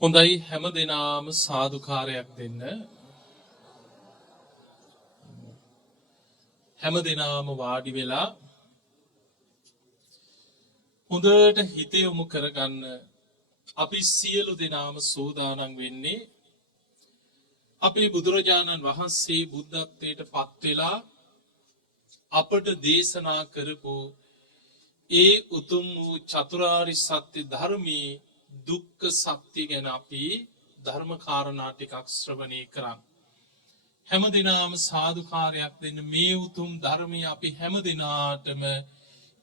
හොඳයි හැම දෙනාම සාදුකාරයක් දෙන්න. හැම දෙනාම වාඩි වෙලා හොඳට හිත යොමු කරගන්න. අපි සියලු දෙනාම සූදානම් වෙන්නේ අපේ බුදුරජාණන් වහන්සේ බුද්ධත්වයට පත් වෙලා අපට දේශනා කරපු ඒ උතුම් වූ චතුරාර්ය සත්‍ය ධර්මයේ දුක්ඛ සත්‍ය ගැන අපි ධර්ම කාරණා ටිකක් ශ්‍රවණය කරන්. හැම දිනම සාදුකාරයක් දෙන්න මේ උතුම් ධර්මය අපි හැම දිනාටම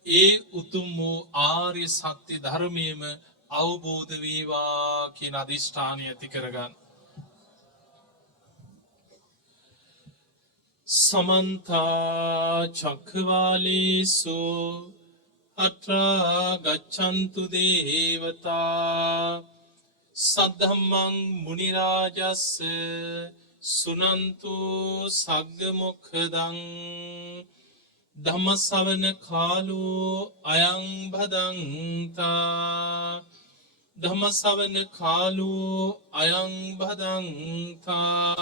ඒ උතුම් වූ ආර්ය සත්‍ය ධර්මයේම අවබෝධ වේවා කියන අදිෂ්ඨානය ඇති කරගන්න. සමන්ත චක්ඛවාලේසු අත්‍රා ගච්ඡන්තු දේවතා සද්ධම්මං මුනි රාජස්ස සුනන්තු සග්ග මොක්ඛදං ධම්ම ශ්‍රවණ කාලෝ අයං භදංතා ධම්ම ශ්‍රවණ කාලෝ අයං භදංතා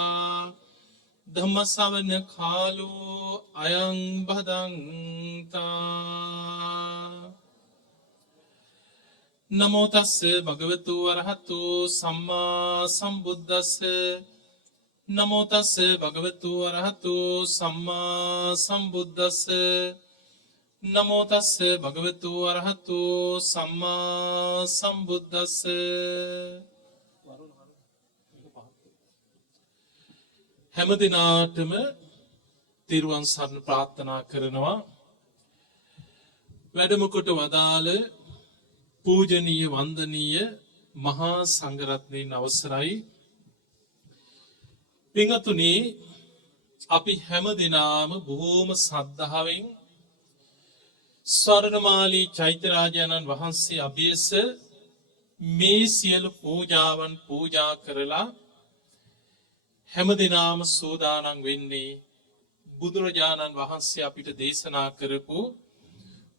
ධම්ම ශ්‍රවණ කාලෝ අයං භදංතා. නමෝ තස්ස භගවතු වරහතු සම්මා සම්බුද්දස්ස නමෝ තස්ස භගවතු වරහතු සම්මා සම්බුද්දස්ස නමෝ තස්ස භගවතු වරහතු සම්මා සම්බුද්දස්ස. හැම දිනාටම තිරුවන් සරණ ප්‍රාර්ථනා කරනවා. වැඩම කොට වදාළ පූජනීය වන්දනීය මහා සංඝරත්නයන් අවසරයි. පින්වත්නි, අපි හැම දිනාම බොහෝම ශ්‍රද්ධාවෙන් ස්වර්ණමාලී චෛත්‍යරාජානන් වහන්සේ අභියස මේ සියලු පූජාවන් පූජා කරලා හැම දිනාම සූදානම් වෙන්නේ බුදුරජාණන් වහන්සේ අපිට දේශනා කරපු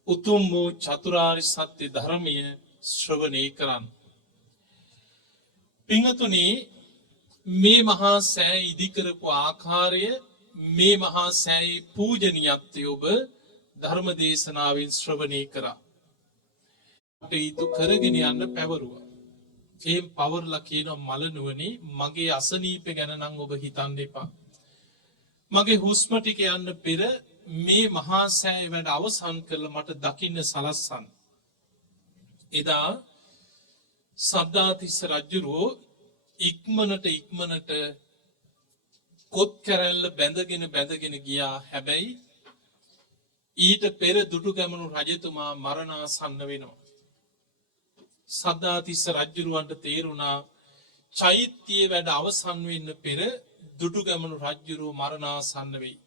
උතුම් වූ චතුරාර්ය සත්‍ය ධර්මය ශ්‍රවණය කරන්න. පින්වත්නි, මේ මහා සෑය ඉදි කරපු ආකාරය, මේ මහා සෑයේ පූජනීයත්වය ඔබ ධර්ම දේශනාවෙන් ශ්‍රවණය කරා. කටයුතු කරගෙන යන්න පැවරුවා. ඒ පවර්ලා කියනවා මලනුවනේ මගේ අසනීප ගැන නම් ඔබ හිතන්න එපා. මගේ හුස්ම ටික යන්න පෙර මේ මහා සෑය වැඩ අවසන් කරලා මට දකින්න සලස්සන්න. එදා සද්ධාතිස්ස රජුරෝ ඉක්මනට කොත් කැරැල්ල බැඳගෙන ගියා. හැබැයි ඊට පෙර දුටුගැමුණු රජතුමා මරණාසන්න වෙනවා. සද්ධාතිස්ස රජුරවන්ට තේරුණා චෛත්‍යයේ වැඩ අවසන් වෙන්න පෙර දුටුගැමුණු රජුරෝ මරණාසන්න වෙයි.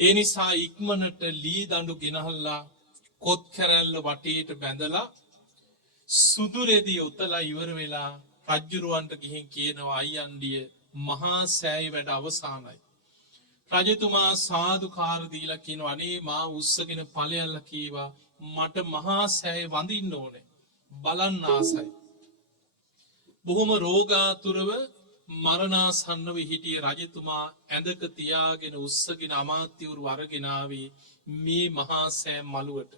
ඒ නිසා ඉක්මනට ලී දඬු ගෙනහල්ලා කොත් කැරැල්ල වටේට බැඳලා සුදු රෙදි උතලා ඉවර වෙලා රජුරවන්ට ගිහින් කියනවා අයියන්ඩිය මහා සෑය වැඩ අවසానයි. රජතුමා සාදුකාර දීලා කියනවා අනේ මා උස්සගෙන ඵලයල්ලා කීවා මට මහා සෑය වඳින්න ඕනේ. බලන්න ආසයි. බොහොම රෝගාතුරව මරණාසන්නව හිටිය රජතුමා ඇඳක තියාගෙන උස්සගෙන අමාත්‍යවරු අරගෙන ආවේ මේ මහා සෑ මළුවට.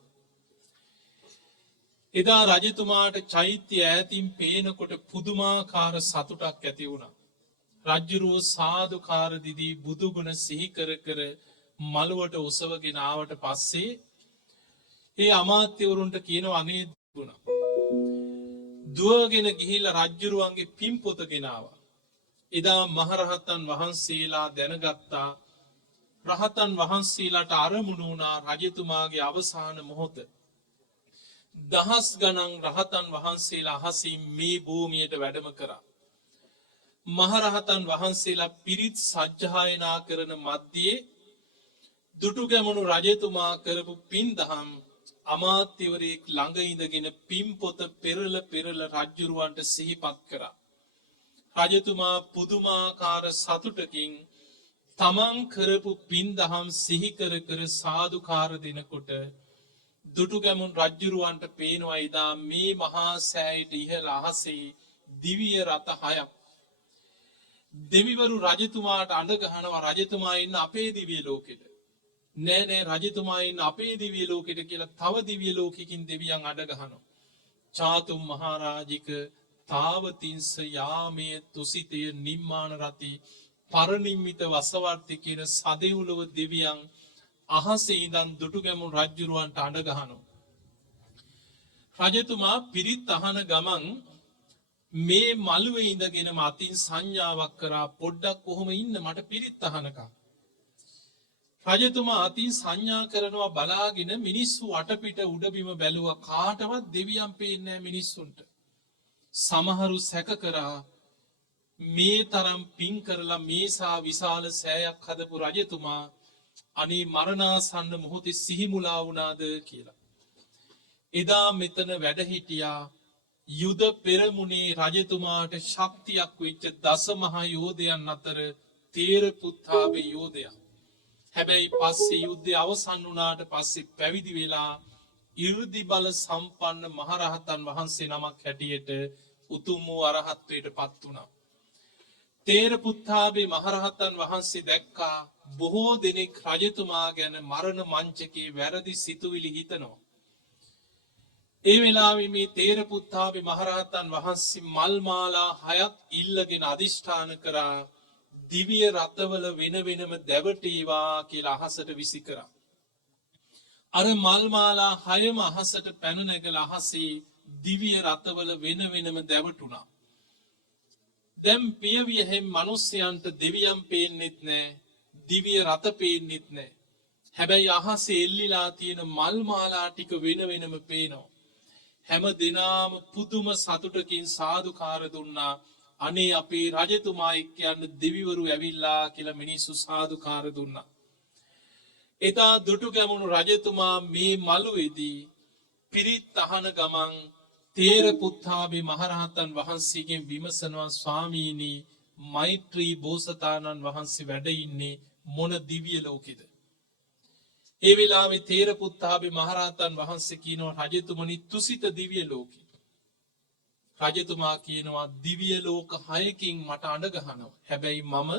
එදා රජතුමාට චෛත්‍ය ඈතින් පේනකොට පුදුමාකාර සතුටක් ඇති වුණා. රජුරෝ සාදුකාර දීදී බුදුගුණ සිහි කර කර මළුවට ඔසවගෙන ආවට පස්සේ ඒ අමාත්‍යවරුන්ට කියනවා අනේ දුණා. දුවගෙන ගිහිල්ලා රජ්ජුරුවන්ගේ පින් පොත ගෙනාවා. එදා මහරහතන් වහන්සේලා දැනගත්තා රහතන් වහන්සේලාට අරමුණු වුණා රජතුමාගේ අවසාන මොහොත. දහස් ගණන් රහතන් වහන්සේලා අහසින් මේ භූමියට වැඩම කරා. මහරහතන් වහන්සේලා පිරිත් සජ්ජායනා කරන මැද්දේ දුටුගැමුණු රජතුමා කරපු පින් දහම් අමාත්‍යවරයෙක් ළඟ ඉඳගෙන පින් පොත පෙරල රජුරවන්ට සිහිපත් කරා. රජතුමා පුදුමාකාර සතුටකින් තමන් කරපු පින් දහම් සිහි කර සාදුකාර දෙනකොට දුටුගැමුණු රජුරවන්ට පේනවා එදා මේ මහා සෑයට ඉහළ අහසේ දිව්‍ය රත 6ක්. දෙවිවරු රජතුමාට අඬ ගහනවා රජතුමා ඉන්න අපේ දිව්‍ය ලෝකෙට. නෑ නෑ රජතුමා ඉන්න අපේ දිව්‍ය ලෝකෙට කියලා තව දිව්‍ය ලෝකෙකින් දෙවියන් අඬ ගහනවා. චාතුම් මහරජික තාවතින්ස යාමේ තුසිතය නිම්මාන රති පරනිම්මිත වසවර්ති කියන සදෙව්ලොව දෙවියන් අහසේ ඉඳන් දුටුගැමුණු රජුරවන්ට අඬ ගහනවා. රජතුමා පිරිත් අහන ගමන් මේ මළුවේ ඉඳගෙන මතින් සංඥාවක් කරා පොඩ්ඩක් කොහොම ඉන්න මට පිරිත් අහනකම්. රජතුමා අතින් සංඥා කරනවා බලාගෙන මිනිස්සු වටපිට උඩබිම බැලුවා කාටවත් දෙවියන් පේන්නේ නැහැ මිනිස්සුන්ට. සමහරු සැක කරා මේ තරම් පින් කරලා මේසා විශාල සෑයක් හදපු රජතුමා අනේ මරණාසන්න මොහොතේ සිහිමුලා වුණාද කියලා. එදා මෙතන වැඩ හිටියා යුද පෙරමුණේ රජතුමාට ශක්තියක් වෙච්ච දසමහා යෝධයන් අතර තේරපුත්තාවේ යෝධයා. හැබැයි පස්සේ යුද්ධය අවසන් වුණාට පස්සේ පැවිදි වෙලා 이르දි බල සම්පන්න මහරහතන් වහන්සේ නමක් හැටියට උතුම් වූ අරහත්වයට පත් වුණා. තේරපුත්තාවේ මහරහතන් වහන්සේ දැක්කා බොහෝ දෙනෙක් රජතුමා ගැන මරණ මංචකේ වැරදි සිතුවිලි හිතනවා. ඒ වෙලාවේ මේ තේරපුත්තාවේ මහරහතන් වහන්සේ මල් මාලා 6ක් ඉල්ලගෙන අදිෂ්ඨාන කරා දිව්‍ය රතවල වෙන වෙනම දැවටේවා කියලා අහසට විසි කරා. අර මල් මාලා 6ම අහසට පැන නැගලා අහසේ දිව්‍ය රතවල වෙන වෙනම දැවටුණා. දැන් පියවියෙහිම මිනිස්යන්ට දෙවියන් පේන්නෙත් නැහැ, දිව්‍ය රත පේන්නෙත් නැහැ. හැබැයි අහසේ එල්ලිලා තියෙන මල් මාලා ටික වෙන වෙනම පේනවා. හැම දිනාම පුදුම සතුටකින් සාදුකාර දුන්නා. අනේ අපේ රජතුමා එක්ක යන්න දෙවිවරු ඇවිල්ලා කියලා මිනිස්සු සාදුකාර දුන්නා. එදා දුටුගැමුණු රජතුමා මේ මළුවේදී පිරිත් අහන ගමන් තේරපුත්තාවේ මහරහතන් වහන්සේගෙන් විමසනවා ස්වාමීනි මෛත්‍රී බෝසතාණන් වහන්සේ වැඩ ඉන්නේ මොන දිව්‍ය ලෝකෙද? ඒ වෙලාවේ තේරපුත්තාවේ මහරහතන් වහන්සේ කියනවා රජතුමනි තුසිත දිව්‍ය ලෝකෙ. රජතුමා කියනවා දිව්‍ය ලෝක 6කින් මට අඬ ගහනවා. හැබැයි මම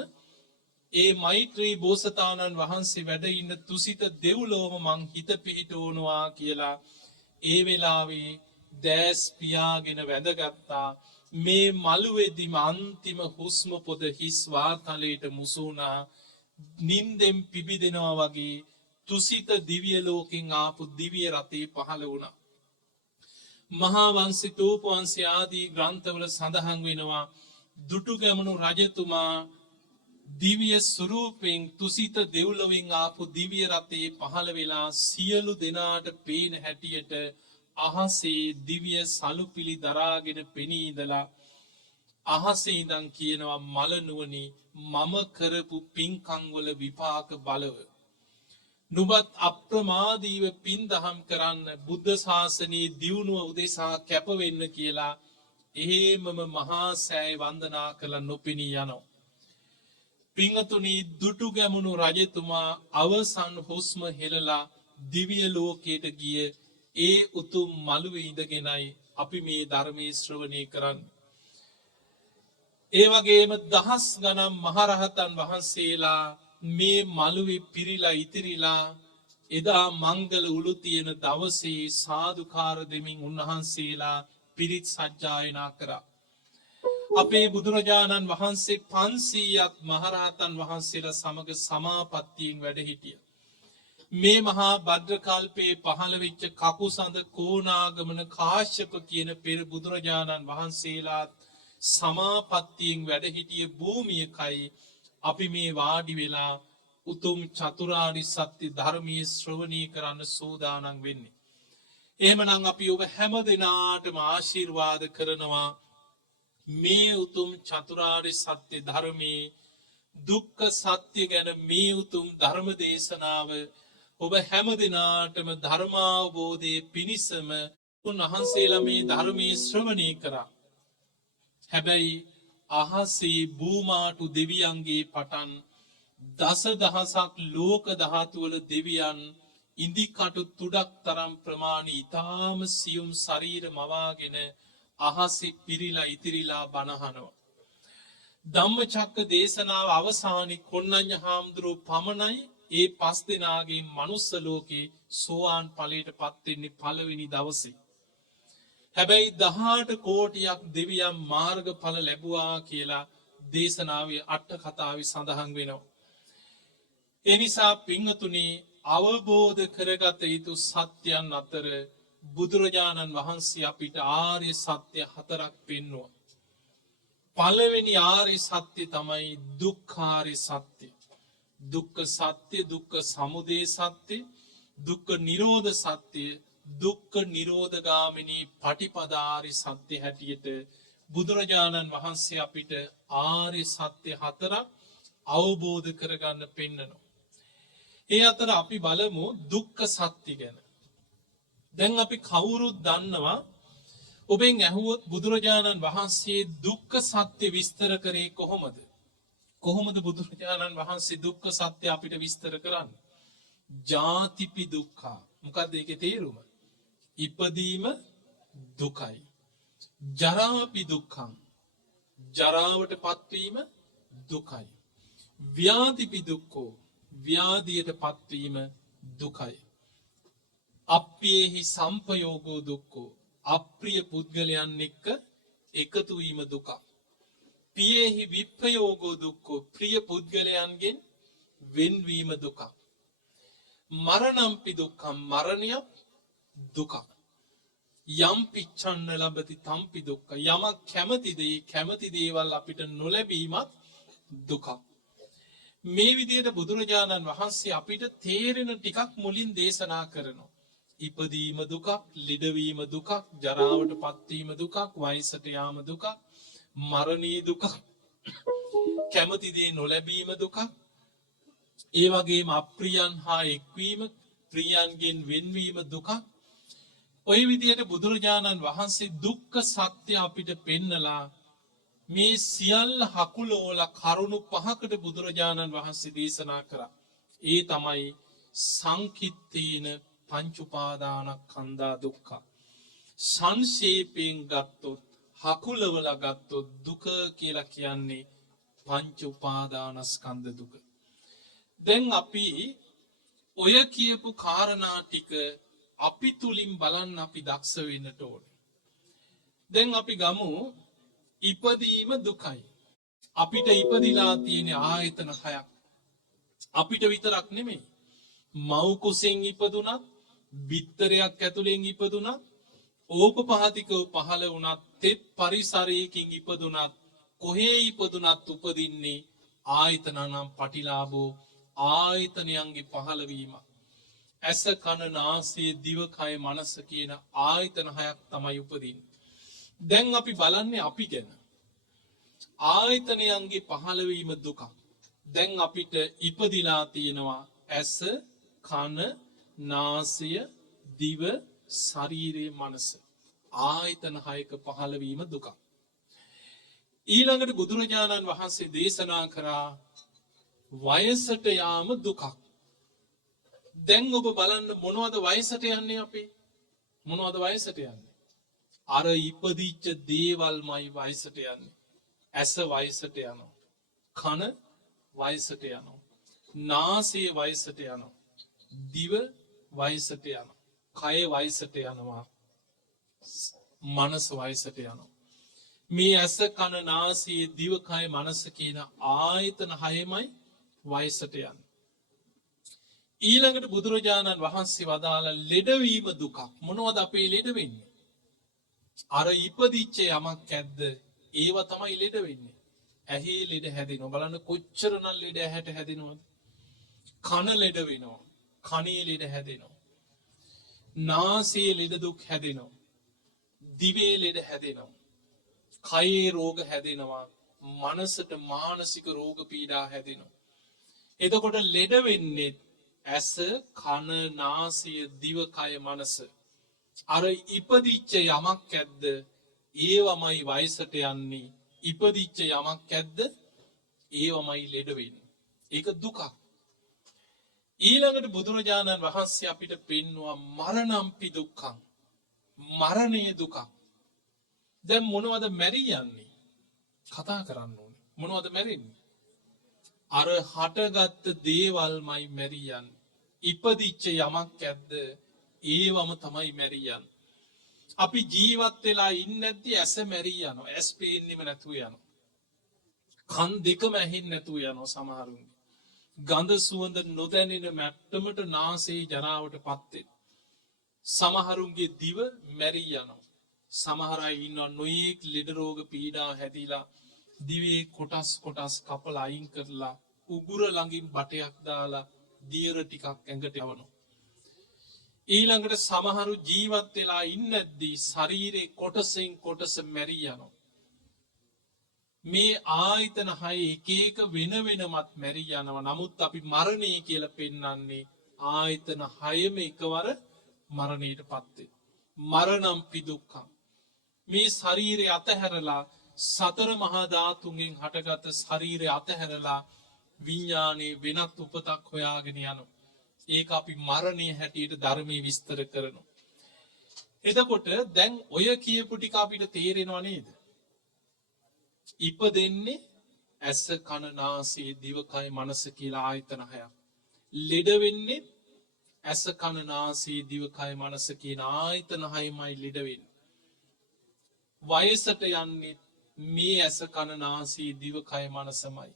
ඒ මෛත්‍රී බෝසතාණන් වහන්සේ වැඩ ඉන්න තුසිත දෙව්ලොවම මං හිත පිහිටවනවා කියලා ඒ වෙලාවේ දැස් පියාගෙන වැඳගත්තා. මේ මළුවේදීම අන්තිම හුස්ම පොද හිස් වාතලයට මුසුණා. නින්දෙන් පිබිදෙනවා වගේ තුසිත දිව්‍ය ලෝකෙන් ආපු දිව්‍ය රතේ පහළ වුණා. මහා වංශී තූප වංශී ආදී ග්‍රන්ථවල සඳහන් වෙනවා දුටුගැමුණු රජතුමා දිව්‍ය ස්වරූපෙන් තුසිත දෙව්ලොවින් ආපු දිව්‍ය රතේ පහළ වෙලා සියලු දෙනාට පේන හැටියට අහසේ දිව්‍ය සලුපිලි දරාගෙන පෙනී ඉඳලා අහසේ ඉඳන් කියනවා මලනුවනි මම කරපු පින්කම් වල විපාක බලව නුඹත් අප්‍රමාදීව පින් දහම් කරන්න බුද්ධ ශාසනයේ දියුණුව උදෙසා කැප වෙන්න කියලා එහෙමම මහා සෑය වන්දනා කළ නොපෙනී යනවා. පිංගතුනි දුටුගැමුණු රජතුමා අවසන් හුස්ම හෙළලා දිව්‍ය ලෝකයට ගිය ඒ උතුම් මළුවේ ඉඳගෙනයි අපි මේ ධර්මයේ ශ්‍රවණය කරන්නේ. ඒ වගේම දහස් ගණන් මහරහතන් වහන්සේලා මේ මළුවේ පිරීලා ඉතිරිලා එදා මංගල උළු තියෙන දවසේ සාදුකාර දෙමින් උන්වහන්සේලා පිරිත් සජ්ජායනා කරා. අපේ බුදුරජාණන් වහන්සේ 500ක් මහරහතන් වහන්සේලා සමග සමාපත්තියෙන් වැඩ හිටියා. මේ මහා භද්‍ර කල්පයේ පහළ වෙච්ච කකුසඳ කෝණාගමන කාශ්‍යප කියන පෙර බුදුරජාණන් වහන්සේලා සමාපත්තියෙන් වැඩ හිටිය භූමියකයි අපි මේ වාඩි වෙලා උතුම් චතුරාර්ය සත්‍ය ධර්මයේ ශ්‍රවණය කරන්න සූදානම් වෙන්නේ. එහෙමනම් අපි ඔබ හැම දිනාටම ආශිර්වාද කරනවා මේ උතුම් චතුරාර්ය සත්‍ය ධර්මයේ දුක්ඛ සත්‍ය ගැන මේ උතුම් ධර්ම දේශනාව ඔබ හැම දිනාටම ධර්මාවබෝධයේ පිණිසම උන්වහන්සේලා මේ ධර්මයේ ශ්‍රවණය කරා. හැබැයි අහසේ භූමාටු දෙවියන්ගේ පටන් දස දහසක් ලෝක ධාතු වල දෙවියන් ඉන්දිකටු තුඩක් තරම් ප්‍රමාණි ඊ타ම සියුම් ශරීර මවාගෙන අහසි පිරිලා ඉතිරිලා බණහනවා. ධම්මචක්ක දේශනාව අවසානයේ කොණ්ණඤ්ඤ හාමුදුරුව පමණයි ඒ 5 දෙනාගේ මනුස්ස ලෝකේ සෝවාන් ඵලයට පත් වෙන්නේ පළවෙනි දවසේ. හැබැයි 18 කෝටියක් දෙවියන් මාර්ගඵල ලැබුවා කියලා දේශනාවේ අට කතාවේ සඳහන් වෙනවා. ඒ නිසා පින්වතුනි අවබෝධ කරගත යුතු සත්‍යයන් අතර බුදුරජාණන් වහන්සේ අපිට ආර්ය සත්‍ය හතරක් පෙන්වුවා. පළවෙනි ආර්ය සත්‍ය තමයි දුක්ඛාර්ය සත්‍ය. දුක්ඛ සත්‍ය, දුක්ඛ සමුදය සත්‍ය, දුක්ඛ නිරෝධ සත්‍ය, දුක්ඛ නිරෝධගාමිනී පටිපදාාර්ය සත්‍ය හැටියට බුදුරජාණන් වහන්සේ අපිට ආර්ය සත්‍ය හතරක් අවබෝධ කරගන්න පෙන්නනවා. ඒ අතර අපි බලමු දුක්ඛ සත්‍ය ගැන. දැන් අපි කවුරුත් දන්නවා ඔබෙන් ඇහුවොත් බුදුරජාණන් වහන්සේ දුක්ඛ සත්‍ය විස්තර කරේ කොහොමද? කොහොමද බුදුරජාණන් වහන්සේ දුක්ඛ සත්‍ය අපිට විස්තර කරන්නේ? ජාතිපි දුක්ඛා. මොකක්ද ඒකේ තේරුම? ඉපදීම දුකයි. ජරාපි දුක්ඛං. ජරාවට පත්වීම දුකයි. ව්‍යාධිපි දුක්ඛෝ. ව්‍යාධියට පත්වීම දුකයි. අප්පියේහි සම්පයෝගෝ දුක්ඛෝ. අප්‍රිය පුද්ගලයන් එක්ක එකතු වීම දුකක්. පියේහි විප්පයෝගෝ දුක්ඛෝ. ප්‍රිය පුද්ගලයන්ගෙන් වෙන්වීම දුකක්. මරණම්පි දුක්ඛං. මරණය දුකක්. යම් පිච්ඡන්න ලබති තම්පි දුක්ඛ. යමක් කැමති දේවල් අපිට නොලැබීමත් දුකක්. මේ විදිහට බුදුරජාණන් වහන්සේ අපිට තේරෙන ටිකක් මුලින් දේශනා කරනවා. ඉපදීම දුකක්, ලිඩවීම දුකක්, ජරාවට පත්වීම දුකක්, වයසට යාම දුකක්, මරණීය දුකක්, කැමති දේ නොලැබීම දුකක්, ඒ වගේම අප්‍රියයන් හා එක්වීම, ප්‍රියයන්ගෙන් වෙන්වීම දුකක්. ඔය විදිහට බුදුරජාණන් වහන්සේ දුක්ඛ සත්‍ය අපිට පෙන්නලා මේ සියල්ල හකුලෝල කරුණු පහකට බුදුරජාණන් වහන්සේ දේශනා කරා. ඒ තමයි සංකිත්තේන පංච උපාදානස්කන්ධා දුක්ඛ. සංක්ෂේපයෙන් ගත්තොත් හකුලවල ගත්තොත් දුක කියලා කියන්නේ පංච උපාදානස්කන්ධ දුක. දැන් අපි ඔය කියපු කාරණා ටික අපි තුලින් බලන්න අපි දක්ෂ වෙන්නට ඕනේ. දැන් අපි ගමු ඉපදීම දුකයි. අපිට ඉපදිලා තියෙන ආයතන හයක්. අපිට විතරක් නෙමෙයි. මව් කුසෙන් ඉපදුනත්, බිත්තරයක් ඇතුලෙන් ඉපදුනත්, ඕපපාතිකව පහළ වුණත්, තෙත් පරිසරයකින් ඉපදුනත්, කොහේ ඉපදුනත් උපදින්නේ ආයතන නම් පටිලාභෝ ආයතනයන්ගේ පහළවීම. ඇස කන නාසය දිව කය මනස කියන ආයතන හයක් තමයි උපදින්නේ. දැන් අපි බලන්නේ අපි ගැන. ආයතනයන්ගේ පහළවීම දුකක්. දැන් අපිට ඉපදිලා තියෙනවා ඇස, කන, නාසය, දිව, ශරීරය, මනස. ආයතන හයක පහළවීම දුකක්. ඊළඟට බුදුරජාණන් වහන්සේ දේශනා කරා වයසට යාම දුකක්. දැන් ඔබ බලන්න මොනවද වයසට යන්නේ අපි? මොනවද වයසට යන්නේ? අර ඉපදිච්ච දේවල්මයි වයසට යන්නේ. ඇස වයසට යනවා. කන වයසට යනවා. නාසය වයසට යනවා. දිව වයසට යනවා. කය වයසට යනවා. මනස වයසට යනවා. මේ ඇස කන නාසය දිව කය මනස කියන ආයතන හයමයි වයසට යන්නේ. ඊළඟට බුදුරජාණන් වහන්සේ වදාළ ලෙඩවීම දුකක්. මොනවද අපේ ලෙඩ වෙන්නේ? අර ඉපදිච්ච යමක් ඇද්ද ඒව තමයි ලෙඩ වෙන්නේ. ඇහි ලෙඩ හැදෙනවා. බලන්න කොච්චරනම් ලෙඩ ඇහැට හැදෙනවද? කන ලෙඩ වෙනවා. කනේ ලෙඩ හැදෙනවා. නාසයේ ලෙඩ දුක් හැදෙනවා. දිවේ ලෙඩ හැදෙනවා. කයේ රෝග හැදෙනවා. මනසට මානසික රෝග පීඩා හැදෙනවා. එතකොට ලෙඩ වෙන්නේ ඇස කන නාසය දිව කය මනස. අර ඉපදිච්ච යමක් ඇද්ද ඒවමයි වයසට යන්නේ. ඉපදිච්ච යමක් ඇද්ද ඒවමයි ලෙඩ වෙන්නේ. ඒක දුකක්. ඊළඟට බුදුරජාණන් වහන්සේ අපිට පෙන්වුවා මරණම්පි දුක්ඛං. මරණය දුකක්. දැන් මොනවද මැරී යන්නේ? කතා කරන්න ඕනේ. මොනවද මැරෙන්නේ? අර හටගත්ත දේවල්මයි මැරී යන්නේ. ඉපදිච්ච යමක් ඇද්ද? ඒවම තමයි මැරී යන්නේ. අපි ජීවත් වෙලා ඉන්නේ නැද්දි ඇස මැරී යනවා. ඇස් පේන්නෙම නැතුව යනවා. කන් දෙකම ඇහෙන්නේ නැතුව යනවා සමහරුන්ගේ. ගඳ සුවඳ නොදැනෙන මට්ටමට නාසයේ ජරාවටපත් වෙනවා. සමහරුන්ගේ දිව මැරී යනවා. සමහර අය ඉන්නවා නොයේක් ලෙඩ රෝග පීඩා හැදිලා දිවේ කොටස් කොටස් කපලා අයින් කරලා උගුර ළඟින් බටයක් දාලා දියර ටිකක් ඇඟට යවනවා. ඊළඟට සමහරු ජීවත් වෙලා ඉන්නේ නැද්දී ශරීරේ කොටසෙන් කොටස මැරී යනවා. මේ ආයතන හය එක එක වෙන වෙනමත් මැරී යනවා. නමුත් අපි මරණය කියලා පෙන්වන්නේ ආයතන හයම එකවර මරණයටපත් වෙන. මරණම් පිදුක්ඛම්. මේ ශරීරය අතහැරලා සතර මහා ධාතුන්ගෙන් හටගත් ශරීරය අතහැරලා විඥානයේ වෙනත් උපතක් හොයාගෙන යනවා. ඒක අපි මරණය හැටියට ධර්මයේ විස්තර කරනවා. එතකොට දැන් ඔය කියපු ටික අපිට තේරෙනව නේද? ඉපදෙන්නේ ඇස කන නාසය දිවකය මනස කියලා ආයතන හයක්. ලෙඩ වෙන්නේ ඇස කන නාසය දිවකය මනස කියන ආයතන හයමයි ලෙඩ වෙන්නේ. වයසට යන්නේ මේ ඇස කන නාසය දිවකය මනසමයි.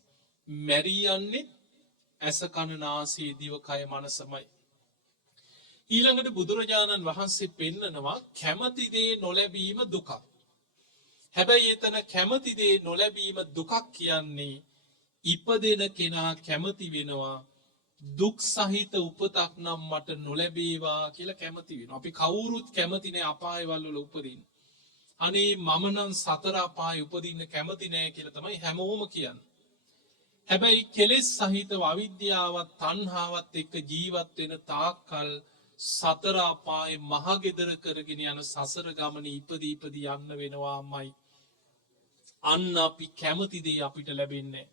මැරී යන්නේ ඇස කන නාසය දිවකය මනසමයි. ඊළඟට බුදුරජාණන් වහන්සේ පෙන්නනවා කැමති දේ නොලැබීම දුකක්. හැබැයි එතන කැමති දේ නොලැබීම දුකක් කියන්නේ ඉපදෙන කෙනා කැමති වෙනවා දුක් සහිත උපතක් නම් මට නොලැබේවා කියලා කැමති වෙනවා. අපි කවුරුත් කැමති නෑ අපායවල වල උපදින්න. අනේ මම නම් සතර අපාය උපදින්න කැමති නෑ කියලා තමයි හැමෝම කියන්නේ. හැබැයි කෙලෙස් සහිතව අවිද්‍යාවත් තණ්හාවත් එක්ක ජීවත් වෙන තාක්කල් සතර අපායේ මහගෙදර කරගෙන යන සසර ගමනේ ඉපදී ඉපදී යන්න වෙනවාමයි. අන්න අපි කැමති දේ අපිට ලැබෙන්නේ.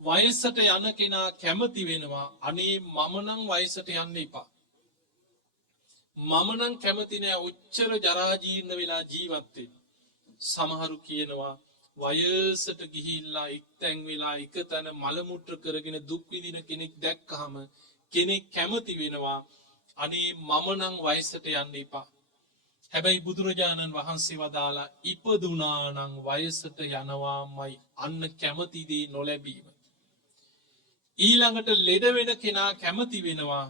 වයසට යන කෙනා කැමති වෙනවා අනේ මම නම් වයසට යන්න එපා. මම නම් කැමති නෑ ඔච්චර ජරා ජීර්ණ වෙලා ජීවත් වෙන්න. සමහරු කියනවා වයසට ගිහිල්ලා එක්තැන් වෙලා එක තැන මල මුත්‍ර කරගෙන දුක් විඳින කෙනෙක් දැක්කහම කෙනෙක් කැමති වෙනවා අනේ මම නම් වයසට යන්න එපා. හැබැයි බුදුරජාණන් වහන්සේ වදාලා ඉපදුනා නම් වයසට යනවාමයි. අන්න කැමති දේ නොලැබීම. ඊළඟට ලෙඩ වෙන කෙනා කැමති වෙනවා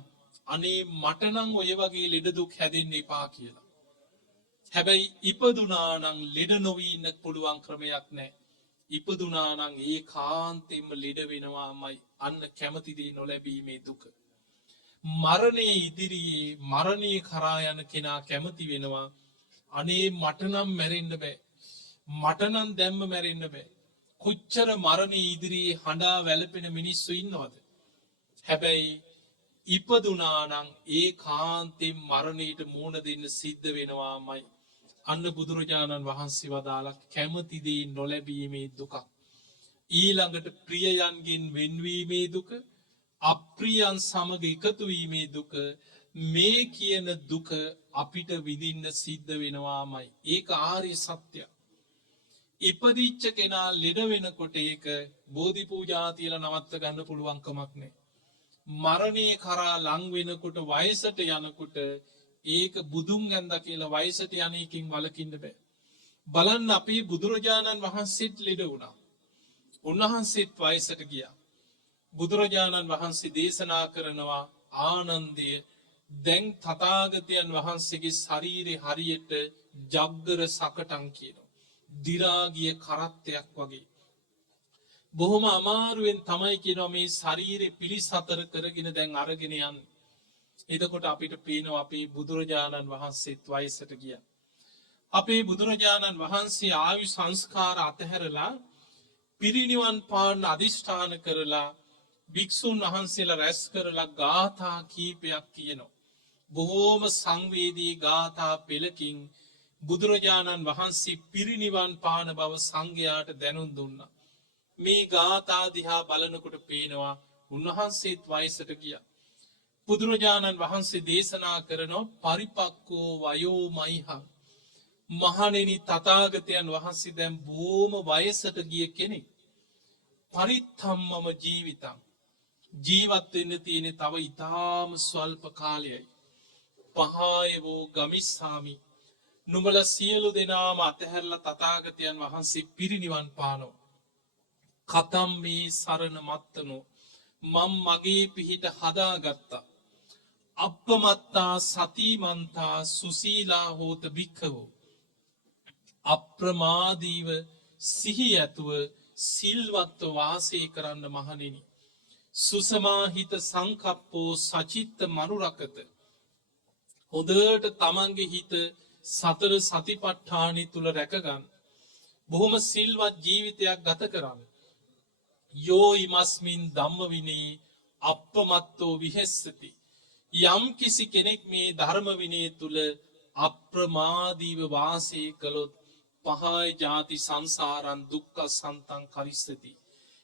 අනේ මට නම් ඔය වගේ ලෙඩ දුක් හැදෙන්න එපා කියලා. හැබැයි ඉපදුනා නම් ලෙඩ නොවී ඉන්න පුළුවන් ක්‍රමයක් නැහැ. ඉපදුනා නම් ඒකාන්තයෙන්ම ලෙඩ වෙනවාමයි. අන්න කැමති දේ නොලැබීමේ දුක. මරණයේ ඉදිරියේ මරණය කරා යන කෙනා කැමති වෙනවා අනේ මට නම් මැරෙන්න බෑ. මට නම් දැම්ම මැරෙන්න බෑ. කොච්චර මරණයේ ඉදිරියේ හඬා වැළපෙන මිනිස්සු ඉන්නවද? හැබැයි ඉපදුනා නම් ඒකාන්තයෙන් මරණයට මුහුණ දෙන්න සිද්ධ වෙනවාමයි. අන්න බුදුරජාණන් වහන්සේ වදාලා කැමති දේ නොලැබීමේ දුක. ඊළඟට ප්‍රියයන්ගෙන් වෙන්වීමේ දුක, අප්‍රියයන් සමග එකතු වීමේ දුක. මේ කියන දුක අපිට විඳින්න සිද්ධ වෙනවාමයි. ඒක ආර්ය සත්‍යය. ඉපදිච්ච කෙනා ලෙඩ වෙනකොට ඒක බෝධි පූජා තියලා නවත්ත ගන්න පුළුවන් කමක් නැහැ. මරණය කරා ලං වෙනකොට වයසට යනකොට ඒක බුදුන් ඇඳ කියලා වයසට යන එකකින් වළකින්න බෑ. බලන්න අපේ බුදුරජාණන් වහන්සේත් ලෙඩ වුණා. උන්වහන්සේත් වයසට ගියා. බුදුරජාණන් වහන්සේ දේශනා කරනවා ආනන්දය දැන් තථාගතයන් වහන්සේගේ ශරීරේ හරියට ජග්ගර සකටන් කියනවා. දි รา ගිය කරත්තයක් වගේ. බොහොම අමාරුවෙන් තමයි කියනවා මේ ශරීරේ පිළිසතර කරගෙන දැන් අරගෙන යන්නේ. එතකොට අපිට පේනවා අපේ බුදුරජාණන් වහන්සේත් වයසට ගියා. අපේ බුදුරජාණන් වහන්සේ ආයු සංස්කාර අතහැරලා පිරිනිවන් පාන්න අදිෂ්ඨාන කරලා භික්ෂුන් වහන්සේලා රැස් කරලා ගාථා කීපයක් කියනවා. බොහෝම සංවේදී ගාථා පෙළකින් බුදුරජාණන් වහන්සේ පිරිනිවන් පාන බව සංඝයාට දැනුම් දුන්නා. මේ ගාථා දිහා බලනකොට පේනවා උන්වහන්සේත් වයසට ගියා. බුදුරජාණන් වහන්සේ දේශනා කරනවා පරිපක්කෝ වයෝ මයිහං මහණෙනි තථාගතයන් වහන්සේ දැන් බොහොම වයසට ගිය කෙනෙක්. පරිත්තම්මම ජීවිතං. ජීවත් වෙන්න තියෙන තව ඊටාම ස්වල්ප කාලයයි. පහයවෝ ගමිස්සාමි. නුඹල සියලු දෙනාම අතහැරලා තථාගතයන් වහන්සේ පිරිනිවන් පානෝ. කතම් මේ සරණ මත්තනෝ. මම මගේ පිහිට හදාගත්තා. අප්පමත්තා සතිමන්තා සුසීලා හෝත භික්ඛවෝ. අප්‍රමාදීව සිහි ඇතුව සිල්වත්ව වාසය කරන්න මහණෙනි. සුසමාහිත සංකප්පෝ සචිත්ත මනුරකත. හොඳට තමන්ගේ හිත සතර සතිපට්ඨානෙ තුල රැකගන්න. බොහොම සිල්වත් ජීවිතයක් ගත කරන්න. යෝ ඉමස්මින් ධම්ම විනේ අප්පමත්තෝ විහෙස්සති. යම් කිසි කෙනෙක් මේ ධර්ම විනය තුල අප්‍රමාදීව වාසය කළොත් පහය ජාති සංසාරං දුක්ඛ සන්තං කරිස්සති.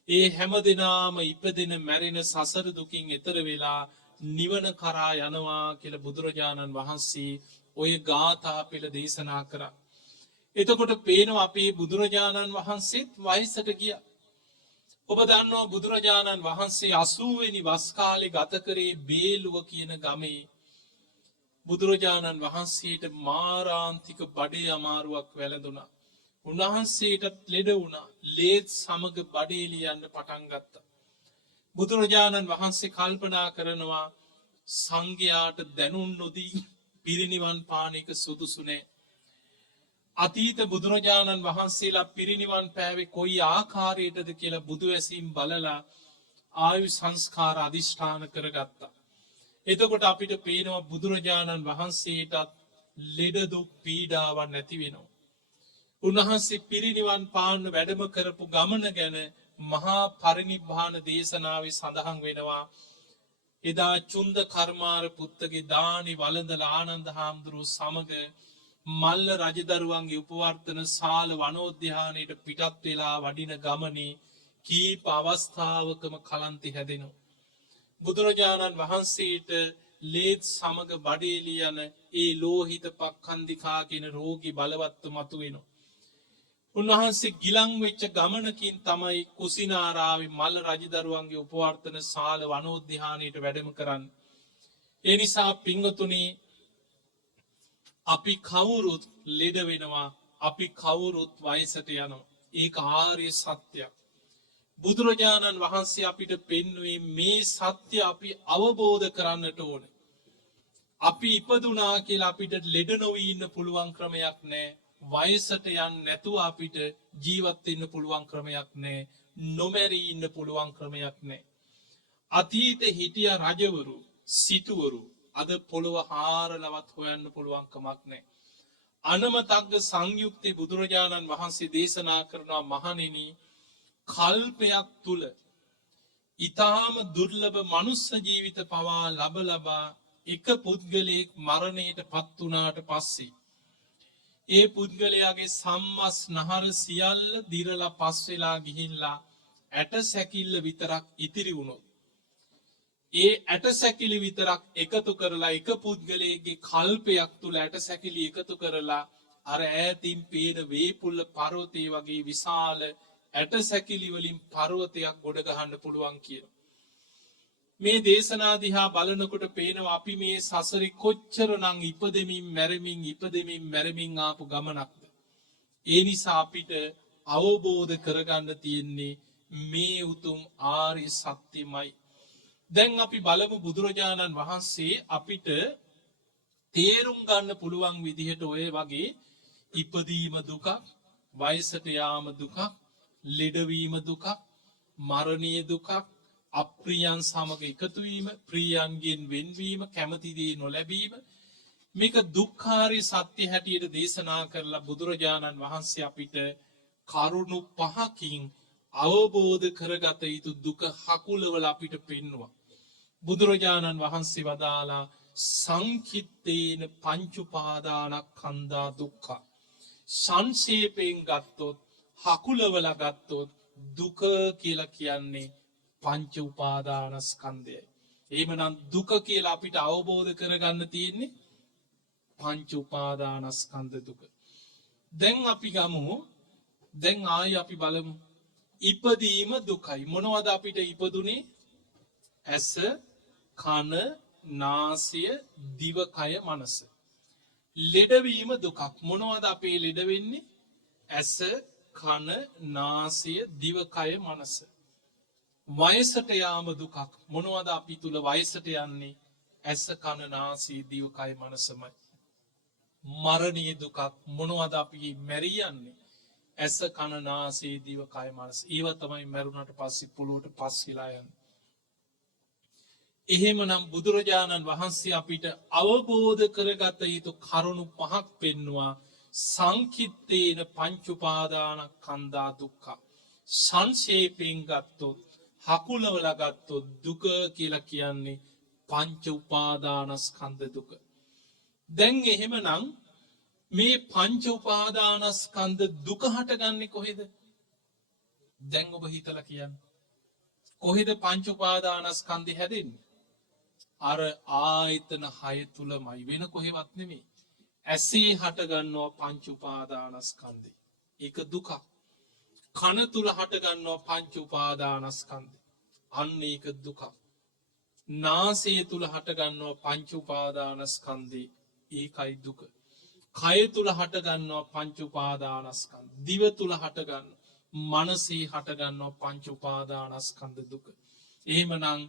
ඒ හැම දිනාම ඉපදෙන මැරෙන සසර දුකින් එතර වෙලා නිවන කරා යනවා කියලා බුදුරජාණන් වහන්සේ ඔය ගාථා පෙළ දේශනා කරා. එතකොට පේනවා අපේ බුදුරජාණන් වහන්සේත් වයසට ගියා. ඔබ දන්නවා බුදුරජාණන් වහන්සේ 80 වෙනි වස් කාලේ ගත කරේ බේලුව කියන ගමේ. බුදුරජාණන් වහන්සේට මාරාන්තික බඩේ අමාරුවක් වැළඳුණා. උන්වහන්සේටත් ලෙඩ වුණා. ලේත් සමග බඩේ ලියන්න පටන් ගත්තා. බුදුරජාණන් වහන්සේ කල්පනා කරනවා සංඝයාට දැනුම් නොදී පිරිනිවන් පාන එක සුදුසු නෑ. අතීත බුදුරජාණන් වහන්සේලා පිරිනිවන් පෑවේ කොයි ආකාරයටද කියලා බුදුවැසින් බලලා ආයු සංස්කාර අධිෂ්ඨාන කරගත්තා. එතකොට අපිට පේනවා බුදුරජාණන් වහන්සේටත් ලෙඩ දුක් පීඩාවක් නැති වෙනවා. උන්වහන්සේ පිරිනිවන් පාන්න වැඩම කරපු ගමන ගැන මහා පරිනිබ්බාන දේශනාවේ සඳහන් වෙනවා. එදා චුන්ද කර්මාර පුත්තගේ දානි වළඳලා ආනන්ද හාමුදුරුවෝ සමග මල්ල රජදරුවන්ගේ උපවර්තන ශාල වනෝද්‍යානයට පිටත් වෙලා වඩින ගමනේ කීප අවස්ථාවකම කලන්තේ හැදෙනවා. බුදුරජාණන් වහන්සේට ලේත් සමග බඩේලි යන ඒ ලෝහිත පක්ඛන්දිකා කියන රෝගී බලවත්ව මතුවෙනවා. උන්වහන්සේ ගිලන් වෙච්ච ගමනකින් තමයි කුසිනාරාවේ මල්ල රජදරුවන්ගේ උපවර්තන ශාල වනෝද්‍යානයට වැඩම කරන්නේ. ඒ නිසා පින්වතුනි අපි කවුරුත් ලෙඩ වෙනවා. අපි කවුරුත් වයසට යනවා. ඒක ආර්ය සත්‍යයක්. බුදුරජාණන් වහන්සේ අපිට පෙන්වුවේ මේ සත්‍ය අපි අවබෝධ කරන්නට ඕන. අපි ඉපදුනා කියලා අපිට ලෙඩ නොවී ඉන්න පුළුවන් ක්‍රමයක් නැහැ. වයසට යන්න නැතුව අපිට ජීවත් වෙන්න පුළුවන් ක්‍රමයක් නැහැ. නොමැරී ඉන්න පුළුවන් ක්‍රමයක් නැහැ. අතීතේ හිටිය රජවරු, සිටුවරු අද පොළව හාරලවත් හොයන්න පුළුවන් කමක් නැහැ. අනමතග්ග සංයුක්තේ බුදුරජාණන් වහන්සේ දේශනා කරනවා මහණෙනි කල්පයක් තුල ඊටාම දුර්ලභ මනුස්ස ජීවිත පවා ලබා එක පුද්ගලයෙක් මරණයට පත් වුණාට පස්සේ ඒ පුද්ගලයාගේ සම්මස් නහර සියල්ල දිරලා පස් වෙලා ගිහිල්ලා ඇට සැකිල්ල විතරක් ඉතිරි වුණොත් ඒ ඇට සැකිලි විතරක් එකතු කරලා එක පුද්ගලයෙක්ගේ කල්පයක් තුල ඇට සැකිලි එකතු කරලා අර ඈතින් පේන වේපුල්ල පර්වතය වගේ විශාල ඇට සැකිලි වලින් පර්වතයක් ගොඩ ගහන්න පුළුවන් කියන මේ දේශනා දිහා බලනකොට පේනවා අපි මේ සසරේ කොච්චරනම් ඉපදෙමින් මැරෙමින් ආපු ගමනක්ද. ඒ නිසා අපිට අවබෝධ කරගන්න තියෙන්නේ මේ උතුම් ආර්ය සත්‍යමයි. දැන් අපි බලමු බුදුරජාණන් වහන්සේ අපිට තේරුම් ගන්න පුළුවන් විදිහට ඔය වගේ ඉපදීම දුකක්, වයසට යාම දුකක්, ලෙඩවීම දුකක්, මරණීය දුකක්, අප්‍රියයන් සමග එකතු වීම, ප්‍රියයන්ගෙන් වෙන්වීම, කැමති දේ නොලැබීම මේක දුක්ඛාරය සත්‍ය හැටියට දේශනා කරලා බුදුරජාණන් වහන්සේ අපිට කරුණු පහකින් අවබෝධ කරගත යුතු දුක හකුලවල අපිට පෙන්වුවා. බුදුරජාණන් වහන්සේ වදාලා සංකිට්ඨේන පංච උපාදානස්කන්ධා දුක්ඛ. සංක්ෂේපයෙන් ගත්තොත් හකුලවල ගත්තොත් දුක කියලා කියන්නේ පංච උපාදානස්කන්ධයයි. එහෙමනම් දුක කියලා අපිට අවබෝධ කරගන්න තියෙන්නේ පංච උපාදානස්කන්ධ දුක. දැන් අපි ගමු දැන් ආයි අපි බලමු ඉපදීම දුකයි මොනවද අපිට ඉපදුනේ ඇස කන නාසය දිවකය මනස ලෙඩවීම දුකක් මොනවද අපේ ලෙඩ වෙන්නේ ඇස කන නාසය දිවකය මනස වයසට යාම දුකක් මොනවද අපි තුල වයසට යන්නේ ඇස කන නාසය දිවකය මනසමයි මරණීය දුකක් මොනවද අපි මැරී යන්නේ ඇස කන නාසය දිවකය මනස ඒව තමයි මරුණට පස්සේ පොළොවට පස් වෙලා යන්නේ එහෙමනම් බුදුරජාණන් වහන්සේ අපිට අවබෝධ කරගත යුතු කරුණු පහක් පෙන්නවා සංකිට්ඨේන පංච උපාදානස්කන්ධා දුක්ඛ සංක්ෂේපයෙන් ගත්තොත් හකුලවලා ගත්තොත් දුක කියලා කියන්නේ පංච උපාදානස්කන්ධ දුක දැන් එහෙමනම් මේ පංච උපාදානස්කන්ධ දුක හටගන්නේ කොහෙද දැන් ඔබ හිතලා කියන්න කොහෙද පංච උපාදානස්කන්ධය හැදෙන්නේ අර ආයතන 6 තුලමයි වෙන කොහෙවත් නෙමෙයි ඇසේ හට ගන්නවා පංච උපාදානස්කන්ධය ඒක දුකක් කන තුල හට ගන්නවා පංච උපාදානස්කන්ධය අන්න ඒක දුකක් නාසය තුල හට ගන්නවා පංච උපාදානස්කන්ධය ඒකයි දුක කය තුල හට ගන්නවා පංච උපාදානස්කන්ධ දිව තුල හට ගන්නවා මනසේ හට ගන්නවා පංච උපාදානස්කන්ධ දුක එහෙමනම්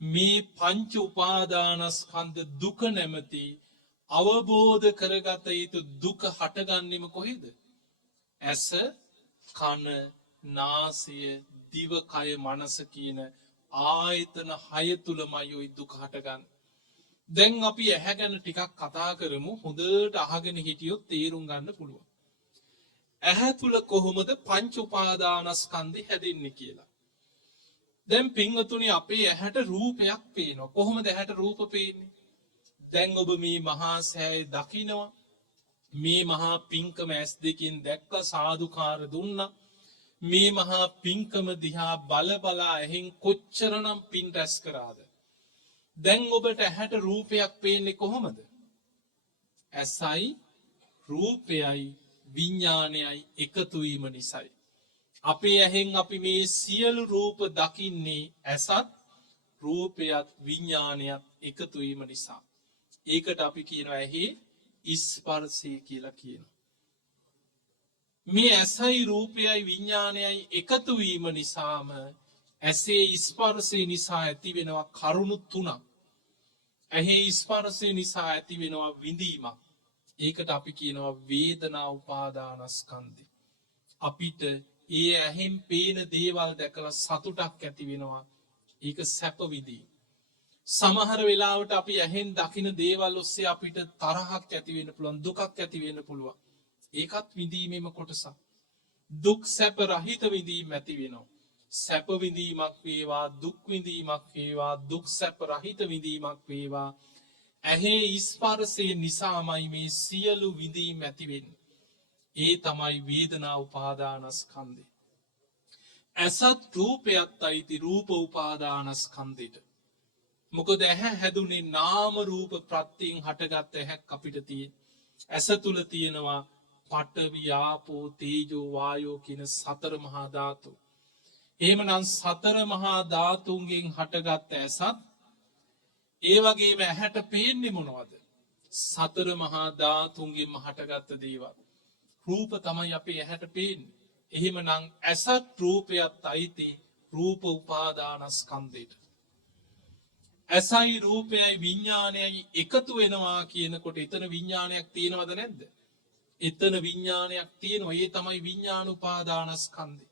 මේ පංච උපාදානස්කන්ධ දුක නැමැති අවබෝධ කරගත යුතු දුක හටගන්නෙම කොහෙද ඇස කන නාසය දිව කය මනස කියන ආයතන 6 තුලමයි ওই දුක හටගන්නේ දැන් අපි ඇහැ ගැන ටිකක් කතා කරමු හොඳට අහගෙන හිටියොත් තේරුම් ගන්න පුළුවන් ඇහැ තුල කොහොමද පංච උපාදානස්කන්ධය හැදෙන්නේ කියලා දැන් පින්වතුනි අපේ ඇහැට රූපයක් පේනවා කොහොමද ඇහැට රූප පේන්නේ දැන් ඔබ මේ මහා සෑය දකිනවා මේ මහා පිංකම ඇස් දෙකින් දැක්ක සාදුකාර දුන්නා මේ මහා පිංකම දිහා බල බලා ඇහෙන් කොච්චරනම් පින් රැස් කරාද දැන් ඔබට ඇහැට රූපයක් පේන්නේ කොහොමද ඇසයි රූපයයි විඥානයයි එකතු වීම නිසායි අපේ ඇහෙන් අපි මේ සියලු රූප දකින්නේ ඇසත් රූපයත් විඥානයත් එකතු වීම නිසා ඒකට අපි කියනවා ඇහි ස්පර්ශය කියලා කියනවා මේ ඇසයි රූපයයි විඥානයයි එකතු වීම නිසාම ඇසේ ස්පර්ශය නිසා ඇති වෙනවා කරුණු තුනක් ඇහි ස්පර්ශය නිසා ඇති වෙනවා විඳීමක් ඒකට අපි කියනවා වේදනා උපාදානස්කන්ධය අපිට ඒ ඇහෙන් පේන දේවල් දැකලා සතුටක් ඇති වෙනවා ඒක සැප විඳීම සමහර වෙලාවට අපි ඇහෙන් දකින දේවල් ඔස්සේ අපිට තරහක් ඇති වෙන්න පුළුවන් දුකක් ඇති වෙන්න පුළුවන් ඒකත් විඳීමේම කොටසක් දුක් සැප රහිත විඳීම ඇති වෙනවා සැප විඳීමක් වේවා දුක් විඳීමක් වේවා දුක් සැප රහිත විඳීමක් වේවා ඇහි ස්පර්ශය නිසාමයි මේ සියලු විඳීම් ඇති වෙන්නේ ඒ තමයි වේදනා උපාදානස්කන්ධය ඇසත් රූපයත් අයිති රූප උපාදානස්කන්ධයට මොකද ඇහැ හැදුනේ නාම රූප ප්‍රත්‍යයෙන් හටගත් ඇහැක් අපිට තියෙන ඇස තුල තියෙනවා පඨවි ආපෝ තේජෝ වායෝ කියන සතර මහා ධාතු එහෙමනම් සතර මහා ධාතුන්ගෙන් හටගත් ඇසත් ඒ වගේම ඇහැට පේන්නේ මොනවද සතර මහා ධාතුන්ගෙන්ම හටගත් දේවල් රූප තමයි අපේ ඇහැට පේන්නේ එහෙමනම් ඇසත් රූපයත් අයිති රූප උපාදානස්කන්ධයට ඇසයි රූපයයි විඥානයයි එකතු වෙනවා කියනකොට එතන විඥානයක් තියෙනවද නැද්ද එතන විඥානයක් තියෙනවා ඒ තමයි විඥාන උපාදානස්කන්ධය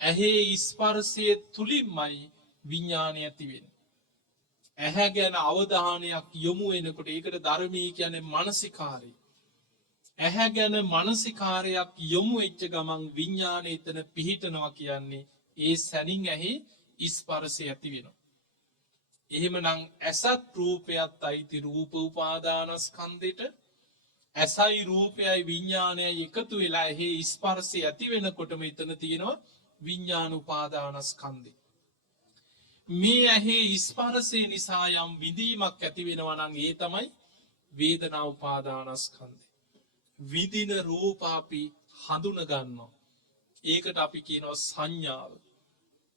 ඇහි ස්පර්ශය තුලින්මයි විඥානය ඇති වෙන්නේ ඇහැ ගැන අවධානයක් යොමු වෙනකොට ඒකට ධර්මී කියන්නේ මානසිකාරය ඇහැ ගැන මානසිකාරයක් යොමු වෙච්ච ගමන් විඥානය එතන පිහිටනවා කියන්නේ ඒ සැනින් ඇහි ස්පර්ශය ඇති වෙනවා එහෙමනම් ඇසත් රූපයත් අයිති රූප උපාදානස්කන්ධයට ඇසයි රූපයයි විඥානයයි එකතු වෙලා එහි ස්පර්ශය ඇති වෙනකොටම එතන තියෙනවා විඥාන උපාදානස්කන්ධය මේ ඇහි ස්පර්ශය නිසා යම් විඳීමක් ඇති වෙනවා නම් ඒ තමයි වේදනා උපාදානස්කන්ධය විදින රූප අපි හඳුන ගන්නවා. ඒකට අපි කියනවා සංඥාව.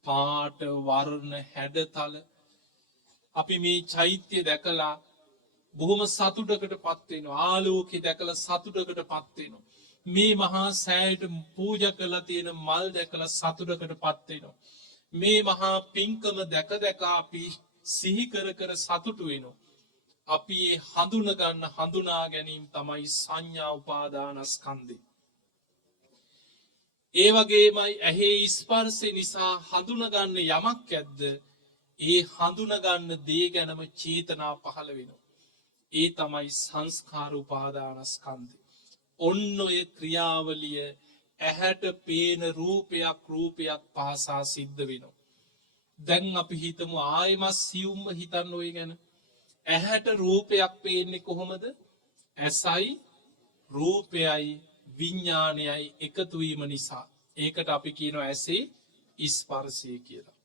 පාට වර්ණ හැඩතල අපි මේ චෛත්‍ය දැකලා බොහොම සතුටකට පත්වෙනවා. ආලෝකය දැකලා සතුටකට පත්වෙනවා. මේ මහා සෑයට පූජා කරලා තියෙන මල් දැකලා සතුටකට පත්වෙනවා. මේ මහා පින්කම දැක දැක අපි සිහි කර කර සතුටු වෙනවා. අපි හඳුන ගන්න හඳුනා ගැනීම තමයි සංඥා උපාදානස්කන්ධය. ඒ වගේමයි ඇහි ස්පර්ශය නිසා හඳුනගන්න යමක් ඇද්ද ඒ හඳුනගන්න දේ ගැනම චේතනා පහළ වෙනවා. ඒ තමයි සංස්කාර උපාදානස්කන්ධය. ඔන්න ඔය ක්‍රියාවලිය ඇහැට පේන රූපයක් පාසා සිද්ධ වෙනවා. දැන් අපි හිතමු ආයෙමත් සියුම්ම හිතන්න ඔය ගැන. ඇහැට රූපයක් පේන්නේ කොහොමද? ඇසයි රූපයයි විඥානයයි එකතු වීම නිසා. ඒකට අපි කියනවා ඇසේ ස්පර්ශය කියලා.